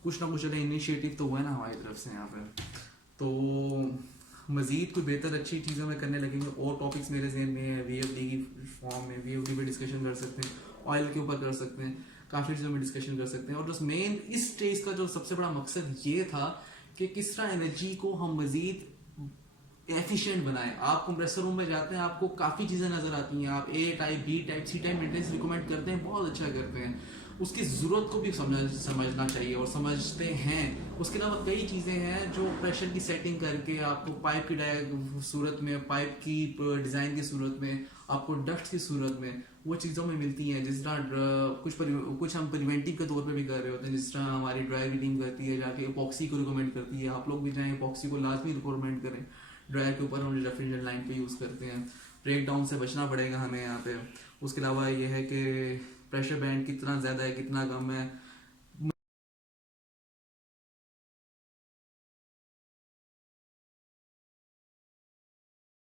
कुछ ना कुछ इनिशिएटिव तो हुआ है ना हमारी तरफ से यहाँ पर, तो मज़ीद कोई बेहतर अच्छी चीज़ों में करने लगेंगे। और टॉपिक्स मेरे जहन में है, VFD की फॉर्म में VFD पे डिस्कशन कर सकते हैं, ऑयल के ऊपर कर सकते हैं, काफ़ी चीज़ों में डिस्कशन कर सकते हैं। और जो मेन इस स्टेज का जो सबसे बड़ा मकसद ये था कि किस तरह एनर्जी को हम मज़ीद एफिशिएंट बनाएं। आप कंप्रेसर रूम में जाते हैं, आपको काफ़ी चीज़ें नज़र आती हैं, आप A type B type C type maintenance recommend करते हैं, बहुत अच्छा करते हैं, उसकी ज़रूरत को भी समझना चाहिए और समझते हैं। उसके अलावा कई चीज़ें हैं जो प्रेशर की सेटिंग करके आपको पाइप की सूरत में, पाइप की डिज़ाइन की सूरत में, आपको डक्ट की सूरत में वो चीज़ों में मिलती हैं। जिस तरह कुछ हम प्रिवेंटिव के तौर पे भी कर रहे होते हैं, जिस तरह हमारी ड्राई की टीम करती है, जाके एपॉक्सी को रिकमेंड करती है, आप लोग भी जाएँ एपॉक्सी को लाजमी रिकमेंड करें। ड्राई के ऊपर हम रेफ्रिजरेंट लाइन पे यूज़ करते हैं, ब्रेक डाउन से बचना पड़ेगा हमें यहाँ पे। उसके अलावा ये है कि प्रेशर बैंड कितना ज़्यादा है कितना कम है,